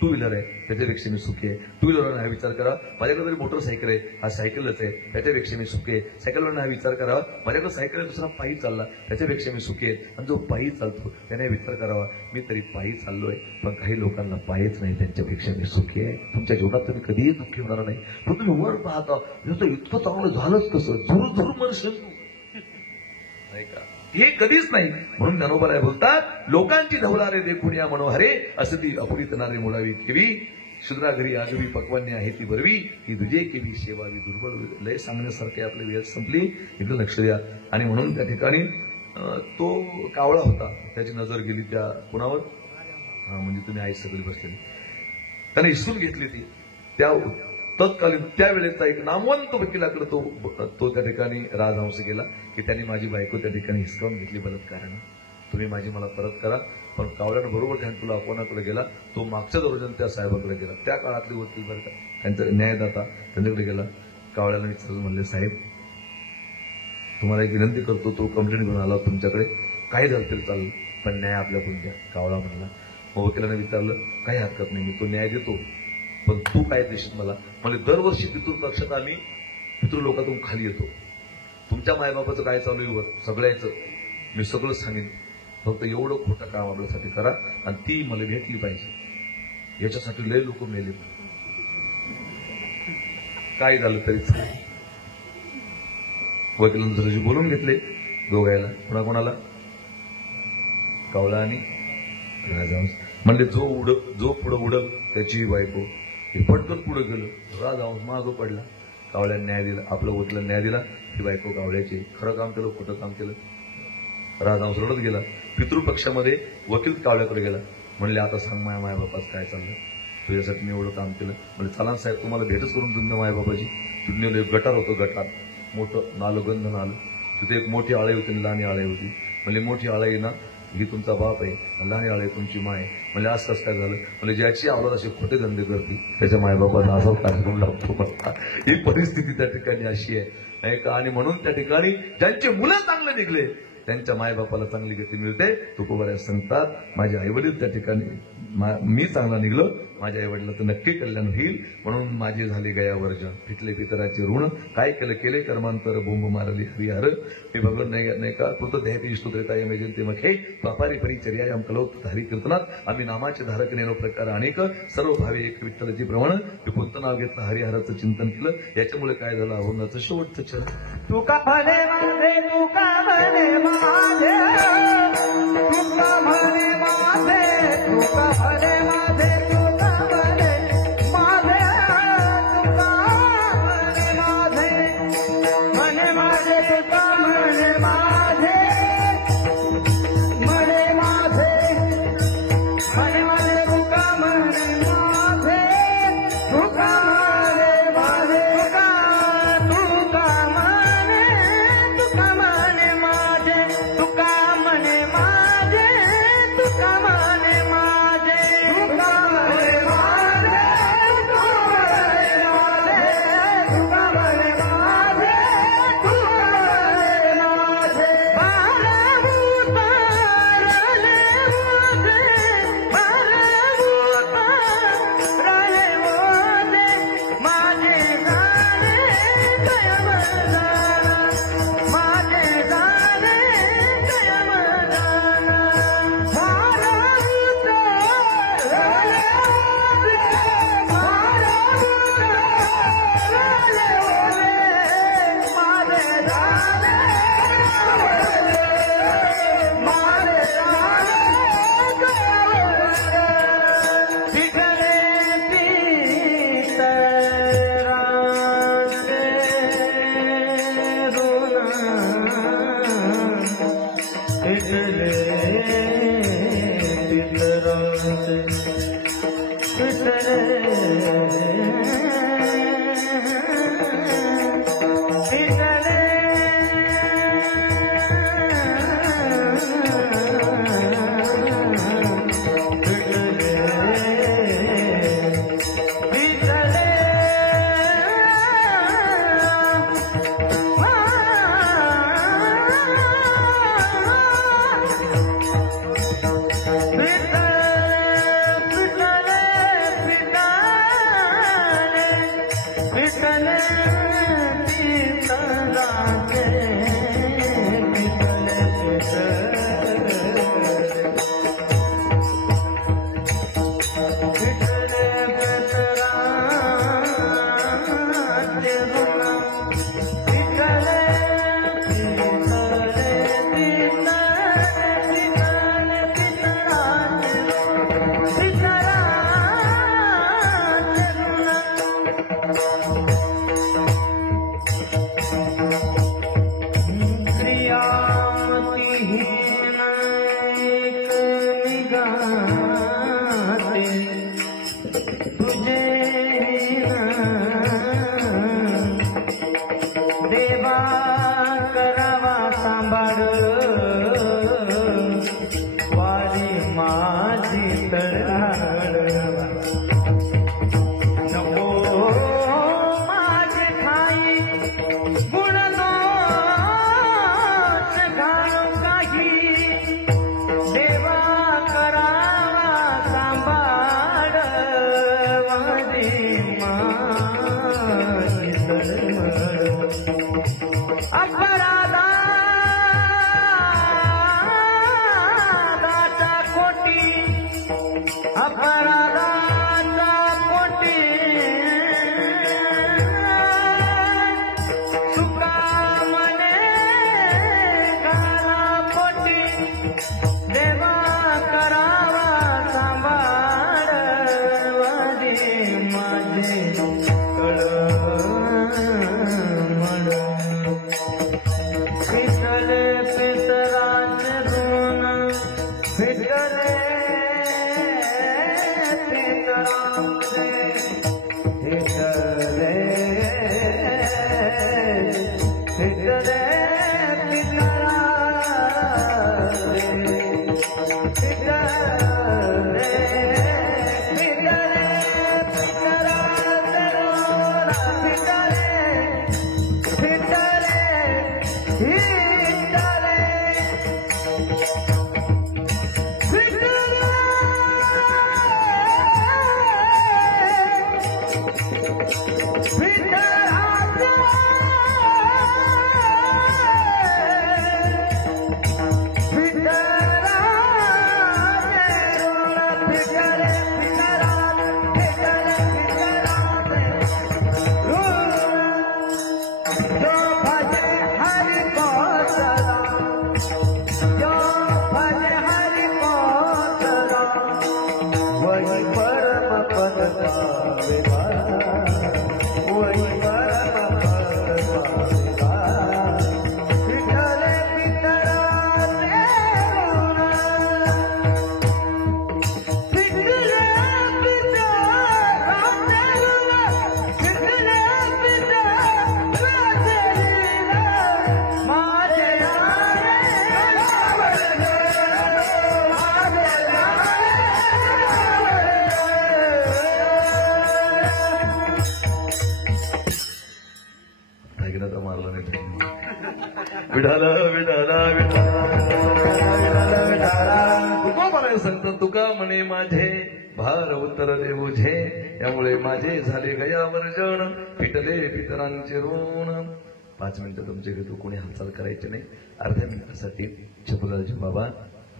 2 व्हीलर आहे, त्याच्यापेक्षा मी सुखी आहे. 2 व्हीलरने हा विचार करावा, माझ्याकडे तरी मोटरसायकल आहे, हा सायकलच आहे, त्याच्यापेक्षा मी सुखी आहे. सायकलवरने हा विचार करावा, माझ्याकडे सायकल आहे, दुसरा पायी चालला, त्याच्यापेक्षा मी सुखी आहे. आणि जो पायी चालतो त्याने विचार करावा, मी तरी पायी चाललोय, पण काही लोकांना पायीच नाही, त्यांच्यापेक्षा मी सुखी आहे. तुमच्या जीवनात तुम्ही कधीही दुःखी होणार नाही. पण तुम्ही वर पाहता इतकं चांगलं झालंच कसं, झुरू झुरू मनशेल नाही का, हे कधीच नाही. म्हणून ज्ञानोबाराय बोलतात, लोकांची धवलारे देखून या मनोहरे असं ती अपुरी तनारे मुळावी केवी. शूद्रा घरी आगवी पक्वान्य आहे ती बरवी, ही दुजे केवी सेवावी दुर्बळ. लय सांगण्यासारखे आपली वेळ संपली, इकडे लक्ष द्या. आणि म्हणून त्या ठिकाणी तो कावळा होता, त्याची नजर गेली त्या कुणावर, म्हणजे तुम्ही आई सगळी बसलेली, त्याने हिसकून घेतली ती. त्या तत्कालीन त्यावेळेचा एक नामवंत वकिलाकडे तो त्या ठिकाणी राजहंस गेला की त्यांनी माझी बायको त्या ठिकाणी हिसकावून घेतली बलात्कारानं, तुम्ही माझी मला परत करा. पण कावळ्यानं बरोबर ध्यान तुला कोणाकडे गेला, तो मागच्या दरवाजाने त्या साहेबाकडे गेला. त्या काळातले वकील बरं का, त्यांचा न्यायदाता त्यांच्याकडे गेला. कावळ्याला विचारून म्हणले, साहेब तुम्हाला एक विनंती करतो, तो कंप्लेंट घेऊन आला तुमच्याकडे, काही झालं तरी चाललं, पण न्याय आपल्याकडून द्या. कावळा म्हणला. मग वकिलाने विचारलं, काही हरकत नाही, मी तो न्याय देतो, पण तू काय देशील मला. म्हणजे दरवर्षी पितृपक्षात आम्ही पितृलोकातून खाली येतो, तुमच्या मायबापाचं काय चालू आहे वर सगळ्याचं मी सगळं सांगेन, फक्त एवढं खोटं काम आपल्यासाठी करा आणि ती मला भेटली पाहिजे. याच्यासाठी लय लोक मेले, काय झालं तरी. वकिलांनी दुसऱ्याशी बोलून घेतले दोघायला, कोणाकोणाला, कावळा आणि राजहंस. म्हणजे जो पुढं उडल त्याची बायको. हे पटकन पुढे गेलं, राजहंस मागं पडला. कावळ्याने न्याय दिला, आपलं वकिलांनी न्याय दिला, ही बायको कावळ्याची. खरं काम केलं, खोटं काम केलं. राजहंस रडत गेला. पितृपक्षामध्ये वकील कावळ्याकडे गेला, म्हणले आता सांग माझ्या मायबापाच काय चाललं, तुझ्यासाठी मी एवढं काम केलं. म्हणजे चला साहेब तुम्हाला भेटच करून तुमच्या मायबापाची. तुझे गटार होतं, गटार मोठं नालं, गंध नालं, तिथे एक मोठी आळी होती, लहानी आळी होती. म्हणजे मोठी आळी ना ही तुमचा बाप आहे, लहानी आळी तुमची माय आहे. म्हणजे असं कसं काय झालं, म्हणजे ज्याची आवड असे खोटे धंदे करते त्याच्या मायबापाचा असाच कार्यक्रम लागतो. ही परिस्थिती त्या ठिकाणी अशी आहे का. आणि म्हणून त्या ठिकाणी ज्यांचे मुलं चांगले निघले त्यांच्या मायबापाला चांगली गती मिळते. तुकोबाराय सांगतात, माझे आईवडील त्या ठिकाणी मी चांगला निघलो माझ्या आई वडिलांचं नक्की कल्याण होईल म्हणून माझे झाले गया वर्जन फिटले पितराचे ऋण काय केले कर्मांतर बोंब मारली हरिहर हे भगवान नाही का कृत देहती स्तुत्रेता या मेजंती मखे व्यापारी परिचर्या या कलौत हरी कीर्तनात आम्ही नामाचे धारक नेनो प्रकार अनेक सर्व भावी एक विठ्ठलाची प्रमाण ते कोणतं नाव घेतलं हरिहराचं चिंतन केलं याच्यामुळे काय झालं अभंगाचं शेवटचं चरण तुका भले माझे तुका भले माझे तुका भले माझे तुका भले माझे तुका भले माझे तुका भले माझे मने माझे तुका भले माझे मने माझे मने माझे तुका भले माझे तुका भले माझे तुका तुका मने माझे तुका मने माझे तुका मने माझे तुका मने माझे तुका मने माझे तुका मने माझे माझे गाणे माझे गाणे देवा करावा सांभाळ वारी माझी तळहाळ नको माझे ठाई गुण दोष घालू काही देवा करावा सांभाळ वारी माझी तळहाळ अपराधाचा कोटी तुका मने घाला पोटी देवा करावा सांभाळ वारी माझे तळमळ विठाला विठाला विठाला तुकोबाने संत तुका म्हणे माझे भार उत्तर दे मुझे यामुळे माझे झाले गयावर जण पिटले पितरांचे ऋण 5 मिनिटं तुमचे घेतो कोणी हालचाल करायची नाही अर्ध्या मिनिटासाठी छकुलाजी बाबा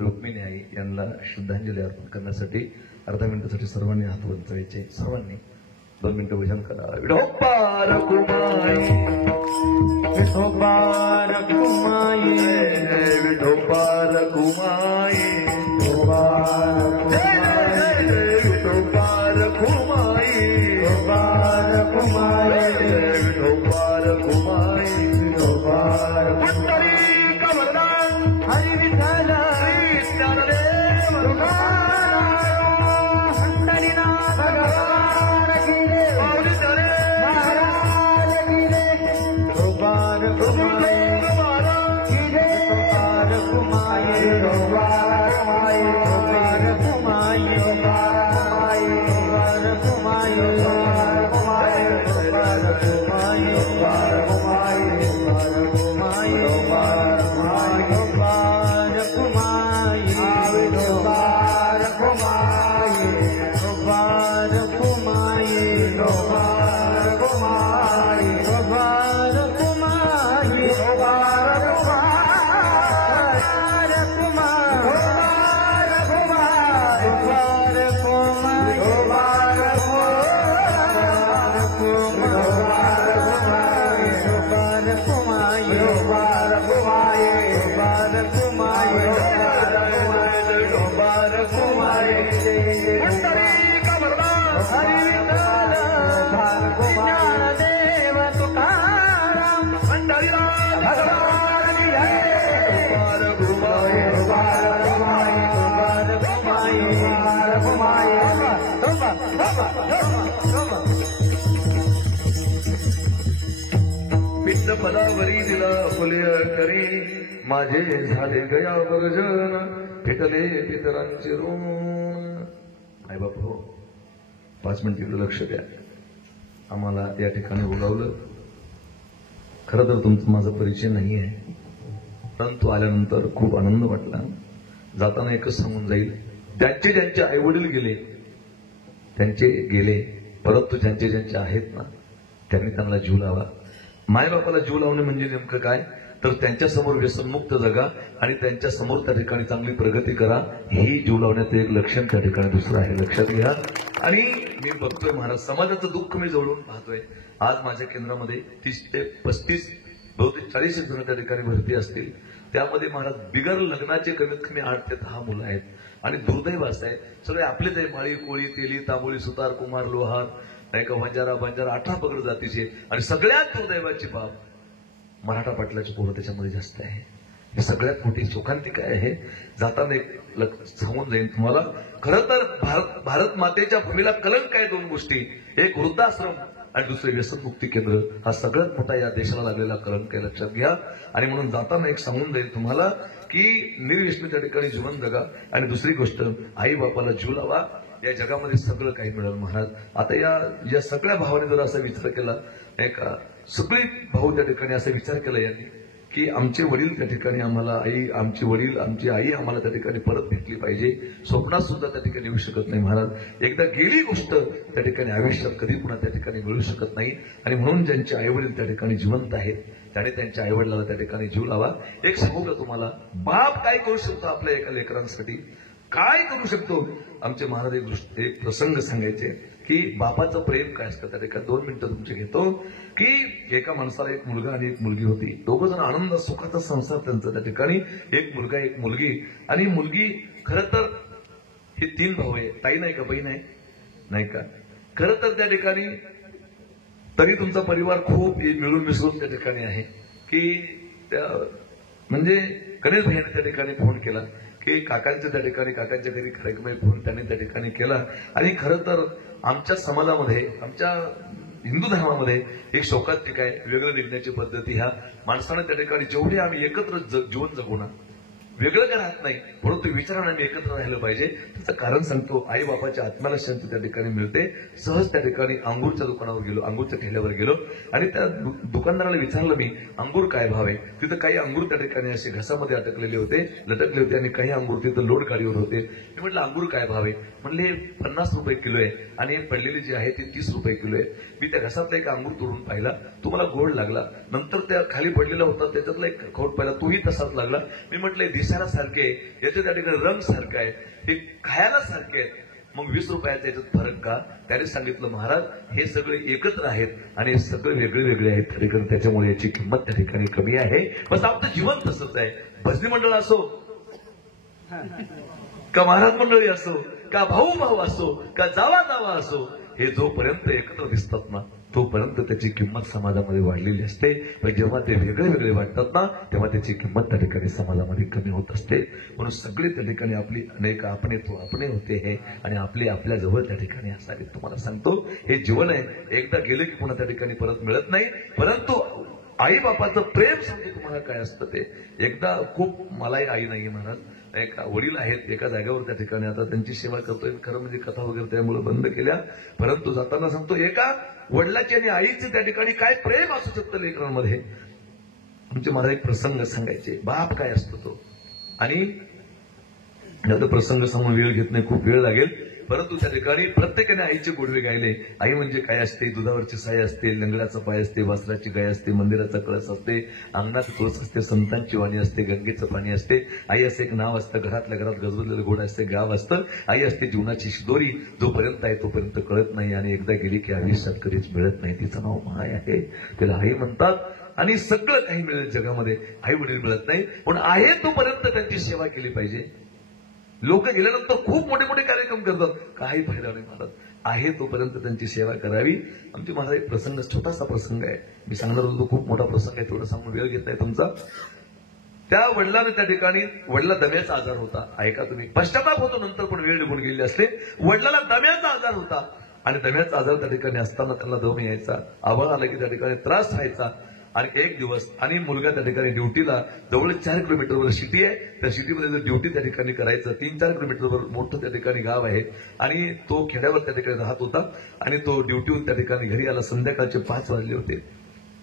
रुक्मिणी आई यांना श्रद्धांजली अर्पण करण्यासाठी अर्ध्या मिनिटासाठी सर्वांनी हात वर करायचे सर्वांनी 2 मिनिटं भजन करा विठोबार कुमाई विठोबार कुमाई विठोबार कुमाई विठोबार कुमाई विठोबार कुमाई विठोबार कुमाई विठोबार कुमाई विठोबार पंढरी कमलदान हरी विठ्ठल विठ्ठलदेव तुकाराम पंढरीनाथ भगवान की जय महाराज की जय विठोबार कुमाई की जय विठोबार कुमाई विठोबार कुमाई विठोबार कुमाई विठोबार कुमाई विठोबार कुमाई विठोबार कुमाई विठोबार कुमाई विठोबार कुमाई विठोबार कुमाई विठोबार कुमाई विठोबार कुमाई विठोबार कुमाई विठोबार देव तुकाराम पंढरीनाथ भगवान की जय पिंड पदावरी दिला फुले करे माझे झाले गयावर जण फिटले पितरांचे ऋण आई बाप हो 5 मिनिटं लक्ष द्या आम्हाला या ठिकाणी बोलावलं खरं तर तुमचा माझा परिचय नाही आहे परंतु आल्यानंतर खूप आनंद वाटला जाताना एकच सांगून जाईल ज्यांचे आई वडील गेले त्यांचे गेले परंतु ज्यांचे आहेत ना त्यांनी त्यांना जीव लावा मायबापाला जीव लावणे म्हणजे नेमकं काय तर त्यांच्या समोर व्यसनमुक्त जगा आणि त्यांच्या समोर त्या ठिकाणी चांगली प्रगती करा ही जीव लावण्याचं एक लक्षण त्या ठिकाणी दुसरं आहे लक्षात घ्या आणि मी बघतोय महाराज समाजाचं दुःख मी जवळून पाहतोय आज माझ्या केंद्रामध्ये 30 ते 35 बहुतेक 40 जण त्या ठिकाणी भरती असतील त्यामध्ये महाराज बिगर लग्नाचे कमीत कमी 8 ते 10 मुलं आहेत आणि दुर्दैव असं आहे सगळे आपलेच आहे माळी कोळी तेली तांबोळी सुतार कुमार लोहार नाही का बंजारा 18 पगड जातीचे आणि सगळ्यात दुर्दैवाची बाब मराठा पाटलाची पोरं त्याच्यामध्ये जास्त आहे ही सगळ्यात मोठी शोकांतिका आहे जाताना एक सांगून जाईल तुम्हाला खरं तर भारत मातेच्या भूमीला कलंक आहे 2 गोष्टी एक वृद्धाश्रम आणि दुसरे व्यसनमुक्ती केंद्र हा सगळ्यात मोठा या देशाला लागलेला कलंक आहे लक्षात घ्या आणि म्हणून जाताना एक सांगून जाईल तुम्हाला की निर्व्यसनी त्या ठिकाणी जीवन जगा आणि दुसरी गोष्ट आई बापाला जीव लावा या जगामध्ये सगळं काही मिळेल महाराज आता या सगळ्या भावाने जर असा विचार केला नाही का सगळी भाऊ त्या ठिकाणी असा विचार केला यांनी की आमचे वडील त्या ठिकाणी आम्हाला आमची आई आम्हाला त्या ठिकाणी परत भेटली पाहिजे. स्वप्नात सुद्धा त्या ठिकाणी येऊ शकत नाही महाराज. एकदा गेली गोष्ट त्या ठिकाणी आयुष्यात कधी पुन्हा त्या ठिकाणी मिळू शकत नाही. आणि म्हणून ज्यांचे आई वडील त्या ठिकाणी जिवंत आहेत त्याने त्यांच्या आईवडिलाला त्या ठिकाणी जीव लावा. एक सांगू का तुम्हाला, बाप काय करू शकतो आपल्या एका लेकरांसाठी, काय करू शकतो. आमचे महाराज एक प्रसंग सांगायचे की बापाचं प्रेम काय असतं. त्या ठिकाणी 2 मिनिटं तुमचे घेतो. की एका माणसाला एक मुलगा आणि एक मुलगी होती. दोघं जण आनंद सुखाचा संसार त्यांचा. त्या ठिकाणी एक मुलगा एक मुलगी. आणि मुलगी खरं तर हे 3 भाऊ आहे. ताई नाही का, बहीण आहे नाही का. खरं तर त्या ठिकाणी तरी तुमचा परिवार खूप मिळून मिसळून त्या ठिकाणी आहे. की म्हणजे गणेश भाईने त्या ठिकाणी फोन केला की काकांच्या त्या ठिकाणी काकांच्या घरी कार्यक्रम फोन त्याने त्या ठिकाणी केला. आणि खरं तर आमच्या समाजामध्ये, आमच्या हिंदू धर्मामध्ये एक शोकात्मिक आहे, वेगळं निघण्याची पद्धती. ह्या माणसानं त्या ठिकाणी जेवढे आम्ही एकत्र जीवन जगू ना, वेगळं काय राहत नाही, परंतु विचारानं आम्ही एकत्र राहिलं पाहिजे. त्याचं कारण सांगतो. आई बापाच्या आत्म्याला शांती त्या ठिकाणी मिळते. सहज त्या ठिकाणी अंगूरच्या दुकानावर गेलो, अंगूरच्या ठेल्यावर गेलो आणि त्या दुकानदाराला विचारलं मी, अंगूर काय भाव आहे. तिथं काही अंगूर त्या ठिकाणी असे घसामध्ये लटकले होते आणि काही अंगूर तिथं लोड गाडीवर होते. मी म्हटलं अंगूर काय भाव आहे. म्हणले 50 रुपये किलो आहे आणि पडलेली जी आहे ती 30 रुपये किलो आहे. मी त्या घसातला एक अंगूर तोडून पाहिला, तुम्हाला गोड लागला. नंतर त्या खाली पडलेला होता त्याच्यातला एक खोट पाहिला, तोही तसाच लागला. मी म्हटलं दिसायला सारखे, याच्या त्या ठिकाणी रंग सारखा आहे, हे खायला सारखे आहेत, मग 20 रुपयाचा याच्यात फरक का. त्याने सांगितलं महाराज हे सगळे एकत्र आहेत आणि हे सगळे वेगळे वेगळे आहेत त्या ठिकाणी, त्याच्यामुळे याची किंमत त्या ठिकाणी कमी आहे. बस आमचं जीवन तसंच आहे. भजनी मंडळ असो का महाराज मंडळी असो का भाऊ असो का जावा असो, हे जोपर्यंत एकत्र दिसतात ना तोपर्यंत त्याची किंमत समाजामध्ये वाढलेली असते. पण जेव्हा ते वेगळे वेगळे वाटतात ना तेव्हा त्याची किंमत त्या ठिकाणी समाजामध्ये कमी होत असते. म्हणून सगळे त्या ठिकाणी आपली अनेक आपणे होते हे आणि आपले आपल्या जवळ त्या ठिकाणी असावे. तुम्हाला सांगतो हे जीवन आहे, एकदा गेले की पुन्हा त्या ठिकाणी परत मिळत नाही. परंतु आई बापाचं प्रेम सांगतो तुम्हाला काय असतं ते. एकदा खूप मलाही आई नाही महाराज, एक वडील आहेत एका जागेवर त्या ठिकाणी, आता त्यांची सेवा करतोय. खरं म्हणजे कथा वगैरे त्यामुळे बंद केल्या. परंतु जाताना सांगतो एका वडिलाची आणि आईचे त्या ठिकाणी काय प्रेम असू शकतं लेकरांमध्ये. आमचे मला एक प्रसंग सांगायचे, बाप काय असतो तो. आणि प्रसंग सांगून वेळ घेत नाही, खूप वेळ लागेल. परंतु त्या ठिकाणी प्रत्येकाने आईचे गोडवे गायले. आई म्हणजे काय असते, दुधावरची साय असते, लंगडाचा पाय असते, वासराची गाय असते, मंदिराचा कळस असते, अंगणात तुळस असते, संतांची वाणी असते, गंगेचं पाणी असते. आई असं एक नाव असतं, घरातल्या घरात गजबजलेलं घोड असते, गाव असतं. आई असते जीवनाची शिदोरी, जोपर्यंत आहे तोपर्यंत कळत नाही आणि एकदा गेली की आयुष्यात कधीच मिळत नाही. तिचं नाव माय आहे, तिला आई म्हणतात. आणि सगळं काही मिळेल जगामध्ये, आई वडील मिळत नाही, पण आहे तोपर्यंत त्यांची सेवा केली पाहिजे. लोक गेल्यानंतर खूप मोठे मोठे कार्यक्रम करतात, काही फायदा नाही महाराज. आहे तोपर्यंत त्यांची सेवा करावी. आमची माझा एक प्रसंग, छोटासा प्रसंग आहे, मी सांगणार होतो खूप मोठा प्रसंग आहे, थोडं सांगून वेळ घेत नाही तुमचा. त्या वडिलाने त्या ठिकाणी, वडिला दम्याचा आजार होता. ऐका तुम्ही, पश्चाताप होतो नंतर पण वेळ निघून गेली असते. वडिलाला दम्याचा आजार होता आणि दम्याचा आजार त्या ठिकाणी असताना त्यांना दम यायचा, आभाळ आला की त्या ठिकाणी त्रास व्हायचा. आणि एक दिवस आणि मुलगा त्या ठिकाणी ड्युटीला, जवळ 4 किलोमीटरवर सिटी आहे, त्या सिटीमध्ये जर ड्युटी त्या ठिकाणी करायचं, 3-4 किलोमीटरवर मोठं त्या ठिकाणी गाव आहे आणि तो खेड्यावर त्या ठिकाणी राहत होता. आणि तो ड्युटीवर त्या ठिकाणी घरी आला, संध्याकाळचे 5 वाजले होते.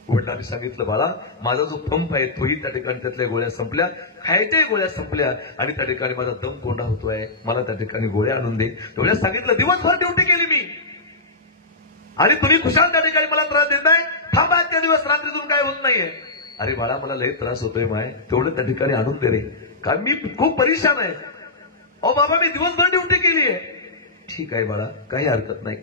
वडिलांनी सांगितलं बाळा माझा जो पंप आहे तोही त्या ठिकाणी त्यातल्या गोळ्या संपल्या, खायच्याही गोळ्या संपल्या आणि त्या ठिकाणी माझा दम कोंडा होतोय, मला त्या ठिकाणी गोळ्या आणून दे. गोळ्या सांगितलं दिवसभर ड्युटी केली मी आणि तुम्ही खुशाल त्या ठिकाणी मला त्रास देत नाही, थांबा आजच्या दिवस रात्रीतून काय होत नाहीये. अरे बाळा मला लय त्रास होतोय माय, तेवढं त्या ठिकाणी आणून दे रे, कारण मी खूप परेशान आहे. अहो बाबा मी दिवसभर ड्युटी केली आहे. ठीक आहे बाळा काही हरकत नाही.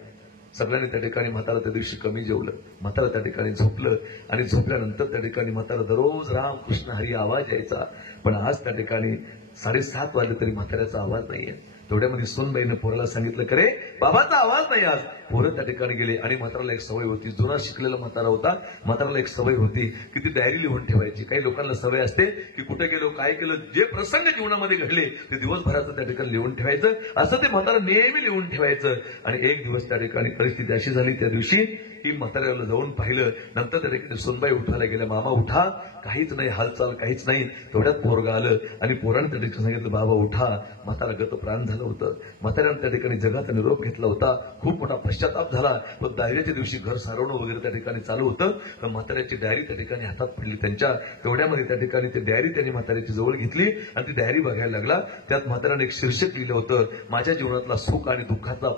सगळ्यांनी त्या ठिकाणी म्हातारा त्या दिवशी कमी जेवलं, म्हातारा त्या ठिकाणी झोपलं आणि झोपल्यानंतर त्या ठिकाणी म्हातारा दररोज राम कृष्ण हरी आवाज यायचा. पण आज त्या ठिकाणी 7:30 वाजले तरी म्हाताऱ्याचा आवाज नाहीये. तेवढ्यामध्ये सोनबाईनं पोराला सांगितलं करे बाबाचा आवाज नाही आज. पोरं त्या ठिकाणी गेले आणि म्हाताराला एक सवय होती, जुना शिकलेला म्हातारा होता, म्हाताराला एक सवय होती की ती डायरी लिहून ठेवायची. काही लोकांना सवय असते की कुठे गेलो काय केलं, जे प्रसंग जीवनामध्ये घडले ते दिवसभराचं त्या ठिकाणी लिहून ठेवायचं. असं ते म्हातारा नेहमी लिहून ठेवायचं. आणि एक दिवस त्या ठिकाणी परिस्थिती अशी झाली, त्या दिवशी की म्हाताऱ्याला जाऊन पाहिलं. नंतर त्या ठिकाणी सोनबाई उठायला गेल्या. मामा उठा, काहीच नाही हालचाल, काहीच नाही. तेवढ्यात पोरगा आलं आणि पोराने त्या ठिकाणी सांगितलं बाबा उठा. म्हातारा गत प्राण झालं होतं. म्हाताऱ्यानं त्या ठिकाणी जगाचा निरोप घेतला होता. खूप मोठा पश्चाताप झाला. पण दायऱ्याच्या दिवशी घर सारवणं वगैरे त्या ठिकाणी चालू होतं. तर म्हाताऱ्याची डायरी त्या ठिकाणी हातात पडली त्यांच्या. तेवढ्यामध्ये त्या ठिकाणी ती डायरी त्यांनी म्हाताऱ्याची जवळ घेतली आणि ती डायरी बघायला लागला. त्यात म्हाताऱ्याने एक शीर्षक लिहिलं होतं, माझ्या जीवनातला सुख आणि दुःखाचा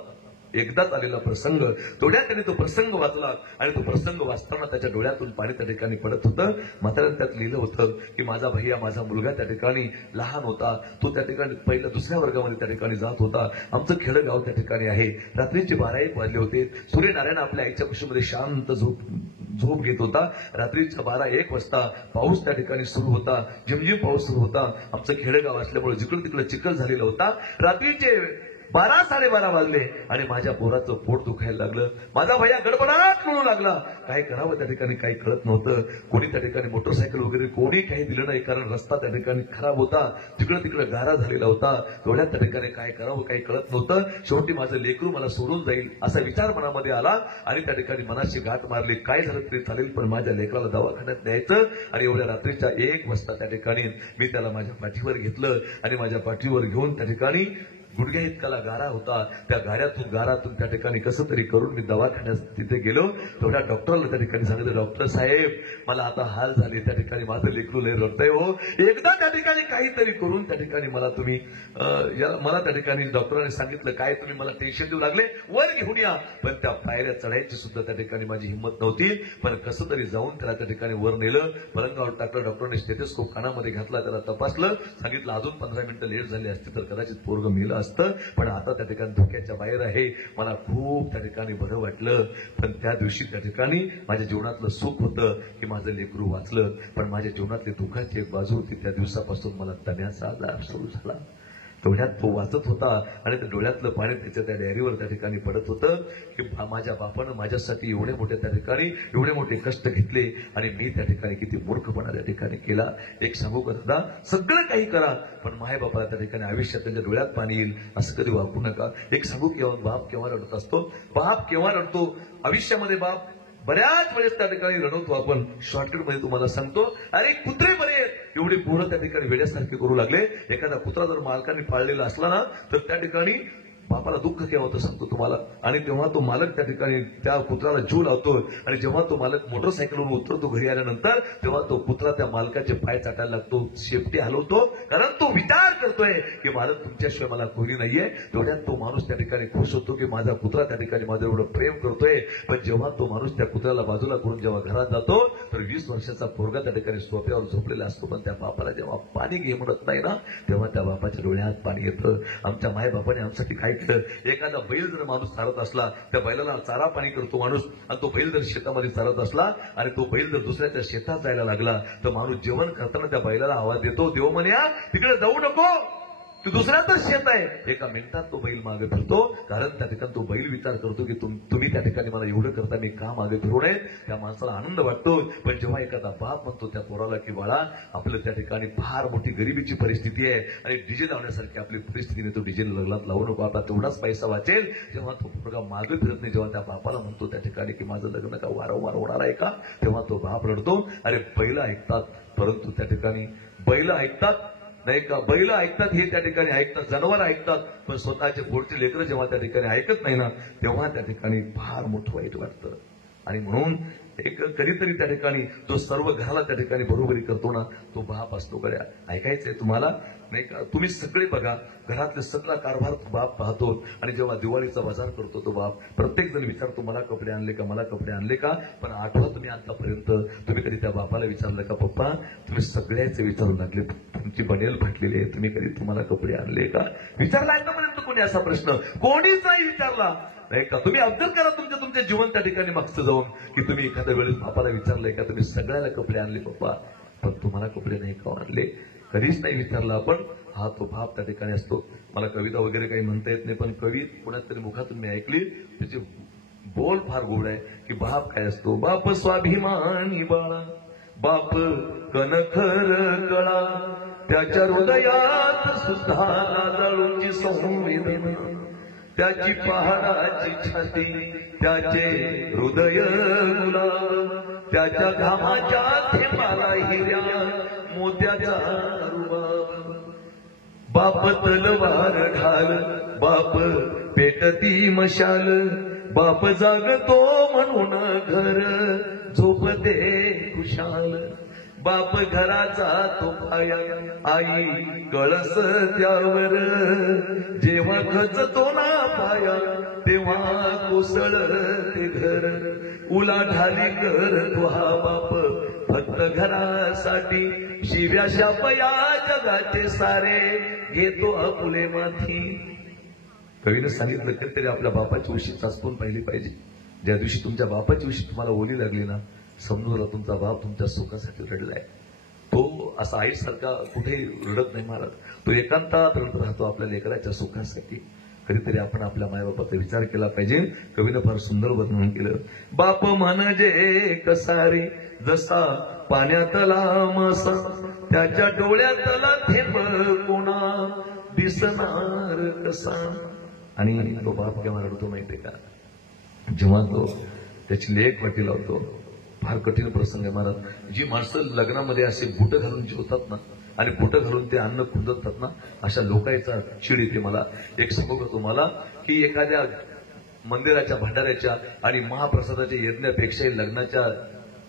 एकदाच आलेला प्रसंग. तेवढ्यात त्याने तो प्रसंग वाचला आणि तो प्रसंग वाचताना त्याच्या डोळ्यातून पाणी त्या ठिकाणी पडत होतं. म्हाताऱ्याने त्यात लिहिलं होतं की माझा भैया, माझा मुलगा त्या ठिकाणी लहान होता. तो त्या ठिकाणी पहिल्या दुसऱ्या वर्गामध्ये त्या ठिकाणी जात होता. आमचं खेडगाव त्या ठिकाणी आहे. रात्रीचे 12-1 वाजले होते. सूर्यनारायण आपल्या आईच्या कुशीमध्ये शांत झोप घेत होता. रात्रीच्या 12-1 वाजता पाऊस त्या ठिकाणी सुरू होता. झिमझिम पाऊस सुरू होता. आमचं खेडेगाव असल्यामुळे जिकडं तिकडं चिखल झालेला होता. रात्रीचे 12-12:30 वाजले आणि माझ्या पोराचं पोट दुखायला लागलं. माझा भैया गडबडाट म्हणू लागला. काय करावं त्या ठिकाणी काही कळत नव्हतं. कोणी त्या ठिकाणी मोटरसायकल वगैरे कोणी काही दिलं नाही, कारण रस्ता त्या ठिकाणी खराब होता. तिकडं तिकडं गारा झालेला होता. तेवढ्यात त्या ठिकाणी काय करावं काही कळत नव्हतं. शेवटी माझं लेकरू मला सोडून जाईल असा विचार मनामध्ये आला आणि त्या ठिकाणी मनाची गाठ मारली. काय झालं तरी चालेल, पण माझ्या लेकराला दवाखान्यात न्यायचं. आणि एवढ्या रात्रीच्या 1 वाजता त्या ठिकाणी मी त्याला माझ्या पाठीवर घेतलं आणि माझ्या पाठीवर घेऊन त्या ठिकाणी गुडघ्या इतकाला गारा होता. त्या गारातून त्या ठिकाणी कसं तरी करून मी दवाखान्यात तिथे गेलो. तेवढ्या डॉक्टरला त्या ठिकाणी सांगितलं, डॉक्टर साहेब मला आता हाल झाले, त्या ठिकाणी माझं लेकरू लय रडतंय हो, एकदा त्या ठिकाणी काहीतरी करून त्या ठिकाणी मला तुम्ही मला त्या ठिकाणी डॉक्टरांनी सांगितलं काय तुम्ही मला टेन्शन देऊ लागले, वर घेऊन या. पण त्या पायऱ्या चढायची सुद्धा त्या ठिकाणी माझी हिंमत नव्हती. पण कसं तरी जाऊन त्याला त्या ठिकाणी वर नेलं, पलंगावर टाकलं. डॉक्टरने स्टेथोस्कोप कानामध्ये घातला, त्याला तपासलं, सांगितलं अजून 15 मिनिटं लेट झाली असती तर कदाचित पोरगं मेलं असतं, पण आता त्या ठिकाणी धोक्याच्या बाहेर आहे. मला खूप त्या ठिकाणी बरं वाटलं. पण त्या दिवशी त्या ठिकाणी माझ्या जीवनातलं सुख होतं की माझं लेकरू वाचलं. पण माझ्या जीवनातली दुःखाची एक बाजू होती. त्या दिवसापासून मला तण्याचा आजार सुरू झाला. तेवढ्यात तो वाचत होता आणि त्या डोळ्यातलं पाणी त्याच्या त्या डायरीवर त्या ठिकाणी पडत होतं की माझ्या बापानं माझ्यासाठी एवढे मोठे त्या ठिकाणी एवढे मोठे कष्ट घेतले आणि मी त्या ठिकाणी किती मूर्खपणा त्या ठिकाणी केला. एक सांगू का दादा, सगळं काही करा पण माय बापाला त्या ठिकाणी आयुष्यात त्यांच्या डोळ्यात पाणी येईल असं कधी वागू नका. एक सांगू केव्हा बाप केव्हा रडत असतो, बाप केव्हा रडतो आयुष्यामध्ये, बाप बऱ्याच वेळेस त्या ठिकाणी रडवतो आपण. शॉर्टकट मध्ये तुम्हाला सांगतो, अरे कुत्रे बरे एवढे पोरं त्या ठिकाणी वेड्यासारखे करू लागले. एखादा कुत्रा जर मालकाने पाळलेला असला ना तर त्या ठिकाणी बापाला दुःख केव्हा होतं सांगतो तुम्हाला. आणि तेव्हा तो मालक त्या ठिकाणी त्या कुत्राला जीव लावतो आणि जेव्हा तो मालक मोटरसायकलवरून उतरतो घरी आल्यानंतर तेव्हा तो कुत्रा त्या मालकाचे पाय चाटायला लागतो, शेपटी हलवतो, कारण तो विचार करतोय की मालक तुमच्याशिवाय मला कोणी नाहीये. तेवढ्यात तो माणूस त्या ठिकाणी खुश होतो की माझा कुत्रा त्या ठिकाणी माझं एवढं प्रेम करतोय. पण जेव्हा तो माणूस त्या कुत्र्याला बाजूला करून जेव्हा घरात जातो तर 20 वर्षाचा पोरगा त्या ठिकाणी सोफ्यावर झोपलेला असतो. पण त्या बापाला जेव्हा पाणी घे म्हणत नाही ना तेव्हा त्या बापाच्या डोळ्यात पाणी येतं. आमच्या माय बापाने आमच्यासाठी काय केलं, एखादा बैल जर माणूस चालत असला त्या बैलाला चारा पाणी करतो माणूस, आणि तो बैल जर शेतामध्ये चालत असला आणि तो बैल जर दुसऱ्याच्या शेतात जायला लागला तर माणूस जेवण करताना त्या बैलाला आवाज देतो, देव म्हण्या तिकडे जाऊ नको, तू दुसऱ्यातच शेत आहे. एका मिनिटात तो बैल मागे फिरतो, कारण त्या ठिकाणी तो बैल विचार करतो की तुम्ही त्या ठिकाणी मला एवढं करता मी का मागे फिरू नये. त्या माणसाला आनंद वाटतो. पण जेव्हा एखादा बाप म्हणतो त्या पोराला की बाळा आपलं त्या ठिकाणी फार मोठी गरिबीची परिस्थिती आहे आणि डीजे लावण्यासारखी आपली परिस्थिती नाही, तो डीजे लग्नात लावू नको, आपला तेवढाच पैसा वाचेल. जेव्हा तो पोरगा मागे फिरत नाही, जेव्हा त्या बापाला म्हणतो त्या ठिकाणी की माझं लग्न का वारंवार होणार आहे का, तेव्हा तो बाप रडतो. अरे बैल ऐकतात परंतु त्या ठिकाणी बैल ऐकतात नाही का, बैल ऐकतात हे त्या ठिकाणी ऐकतात, जनावर ऐकतात, पण स्वतःचे पोटचे लेकरं जेव्हा त्या ठिकाणी ऐकत नाही ना तेव्हा त्या ठिकाणी फार मोठं वाईट वाटतं. आणि म्हणून एक कधीतरी त्या ठिकाणी जो सर्व घराला त्या ठिकाणी बरोबरी करतो ना तो बाप असतो. गड्या ऐकायचंय तुम्हाला नाही का, तुम्ही सगळे बघा घरातले सगळा कारभार बाप पाहतो आणि जेव्हा दिवाळीचा बाजार करतो तो बाप प्रत्येक जण विचारतो मला कपडे आणले का, मला कपडे आणले का. पण आठवा तुम्ही आतापर्यंत तुम्ही कधी त्या बापाला विचारलं का, पप्पा तुम्ही सगळ्याचे विचारू लागले, तुमची बनेल फाटलेली आहे, तुम्ही कधी तुम्हाला कपडे आणले का विचारला आतापर्यंत कोणी असा प्रश्न कोणीच नाही विचारला नाही का. तुम्ही ऑब्झर्व करा तुमच्या जीवन त्या ठिकाणी मागचं जाऊन की तुम्ही एखाद्या वेळेस बापाला विचारलंय का तुम्ही सगळ्याला कपडे आणले पप्पा पण तुम्हाला कपडे नाही का आणले, कधीच नाही विचारला आपण. हा तो बाप त्या ठिकाणी असतो. मला कविता वगैरे काही म्हणता येत नाही पण कवी पुण्यात तरी मुखातून मी ऐकली, त्याचे बोल फार गोड आहे की बाप काय असतो, बाप स्वाभिमानी बाळा, बाप कणखर कळा, त्याच्या हृदयात सुद्धा नादळूची संवेदना, त्याची पहाडाची छाती त्याचे हृदय गुलाब त्याच्या घामाच्या थेंबाला हिऱ्या मोत्याचा रुबाब बाप तलवार ढाल बाप पेटती मशाल बाप जागतो म्हणून घर झोपते खुशाल बाप घराचा तो पाया आई कळस त्यावर जेव्हा खचतो ना पाया तेव्हा कोसळ ते घर उलाढाली कर तो हा बाप फक्त घरासाठी शिव्या शापया जगाचे सारे घेतो आपुले माथी. कवीनं सांगितलं कधीतरी आपल्या बापाची उशी चाचपून पाहिली पाहिजे. ज्या दिवशी तुमच्या बापाची उशी तुम्हाला ओली लागली ना समजूला तुमचा बाप तुमच्या सुखासाठी रडलाय. तो असा आईसारखा कुठेही रडत नाही महाराज. तो एकांतात रडत राहतो आपल्या लेकराच्या सुखासाठी. कधीतरी आपण आपल्या मायबापाचा विचार केला पाहिजे. कवीनं फार सुंदर वर्णन केलं. बाप म्हणजे कसा रे जसा पाण्यातला मासा त्याच्या डोळ्यातला थेंब कोणा दिसणार कसा. आणि तो बाप केव्हा रडतो माहितीये का जेव्हा तो त्याची लेक वाटी लावतो. फार कठीण प्रसंग आहे महाराज. जी माणसं लग्नामध्ये असे बोटं घालून जेवतात ना आणि बोटं घालून ते अन्न खुंदतात ना अशा लोकांचा चिड येते मला. एक सांगू का तुम्हाला की एखाद्या मंदिराच्या भंडाऱ्याच्या आणि महाप्रसादाच्या यज्ञापेक्षाही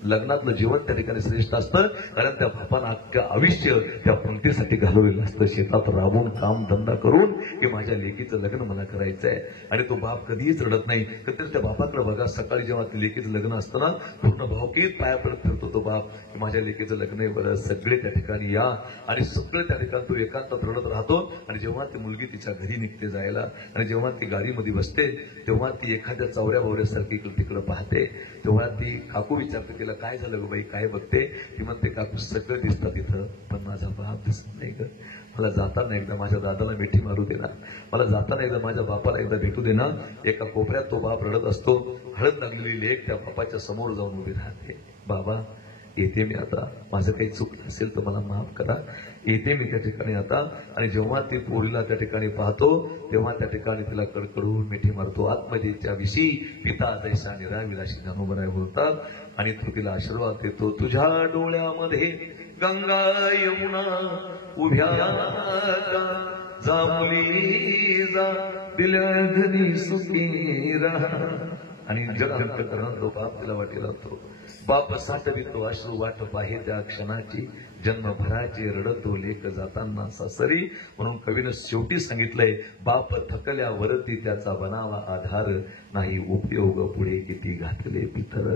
लग्नातलं जीवन त्या ठिकाणी श्रेष्ठ असतं. कारण त्या बापानं अख्खं आयुष्य त्या पंक्तीसाठी घालवलेलं असतं. शेतात राबून काम धंदा करून की माझ्या लेकीचं लग्न मला करायचंय. आणि तो बाप कधीच रडत नाही. कधीच त्या बापाकडे बघा सकाळी जेव्हा लेकीचं लग्न असतं ना पूर्ण भावकीत पाया पडत फिरतो तो बाप की माझ्या लेकीचं लग्न आहे बरं सगळे त्या ठिकाणी या. आणि सगळं त्या ठिकाणी तो एकांतात रडत राहतो. आणि जेव्हा ती मुलगी तिच्या घरी निघते जायला आणि जेव्हा ती गाडीमध्ये बसते तेव्हा ती एखाद्या चौऱ्या बावऱ्यासारखी इकडे तिकडे पाहते. तेव्हा ती काकू विचारते तिला काय झालं ग बाई काय बघते. ती म्हणते काकू सगळं दिसतं तिथं पण माझा बाप दिसत नाही ग. मला जाताना एकदा माझ्या दादाला मिठी मारू दे ना. मला जाताना एकदा माझ्या बापाला एकदा भेटू दे ना. एका कोपऱ्यात तो बाप रडत असतो. हळद लागलेली लेक त्या बापाच्या समोर जाऊन उभी राहते. बाबा येते मी आता. माझं काही चुकलं असेल तर मला माफ करा. येते मी त्या ठिकाणी आता. आणि जेव्हा ती पोरीला त्या ठिकाणी पाहतो तेव्हा त्या ठिकाणी तिला कडकडून मिठी मारतो. आत्मजेच्या विषयी पिता जैसा निराविलाशी ज्ञानोबराय बोलतात. आणि तो तिला आशीर्वाद देतो. तुझ्या डोळ्यामध्ये गंगा यमुना उभ्या का जामुली जा दिल्या घरी सुखी राहा. आणि जगंत करण तो बाप तिला वाटी लावतो. बाप साठवितो अश्रू वाट पाहे त्या क्षणाची जन्मभराची रडतो लेक जाताना सासरी. म्हणून कवीनं शेवटी सांगितलंय बाप थकल्यावरती त्याचा बनावा आधार नाही उपयोग पुढे किती घातले पितर.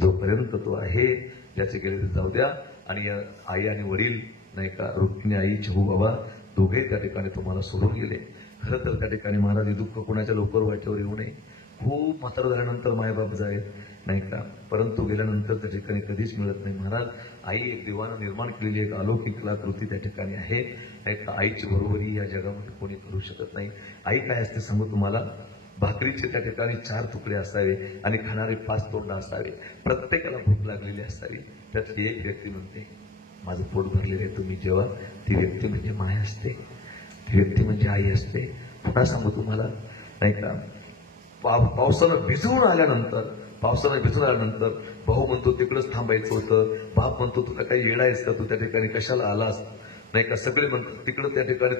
जोपर्यंत तो आहे ज्याचे गेले ते जाऊ द्या. आणि आई आणि वडील नाही का रुक्मिणी आई चहू बाबा दोघे त्या ठिकाणी तुम्हाला सोडून गेले. खरं तर त्या ठिकाणी महाराज दुःख कोणाच्या लवकर वाटेवर येऊ नये. खूप म्हातार झाल्यानंतर मायबाप जाईल नाही का परंतु गेल्यानंतर त्या ठिकाणी कधीच मिळत नाही महाराज. आई एक देवानं निर्माण केलेली एक अलौकिक कलाकृती त्या ठिकाणी आहे. आईची बरोबरी या जगामध्ये कोणी करू शकत नाही. आई काय असते सांगू तुम्हाला. भाकरीचे त्या ठिकाणी 4 तुकडे असावे आणि खाणारे 5 तोंड असावे. प्रत्येकाला भूक लागलेली असावी. त्यातली एक व्यक्ती म्हणते माझं पोट भरलेलं आहे तुम्ही जेव्हा. ती व्यक्ती म्हणजे माय असते. ती व्यक्ती म्हणजे आई असते. पुन्हा सांगू तुम्हाला नाही का पावसानं भिजून आल्यानंतर भाऊ म्हणतो तिकडंच थांबायचं होतं. बाप म्हणतो तुला काही येडायस का तू त्या ठिकाणी कशाला आलास नाही का. सगळे म्हणतात तिकडं त्या ठिकाणी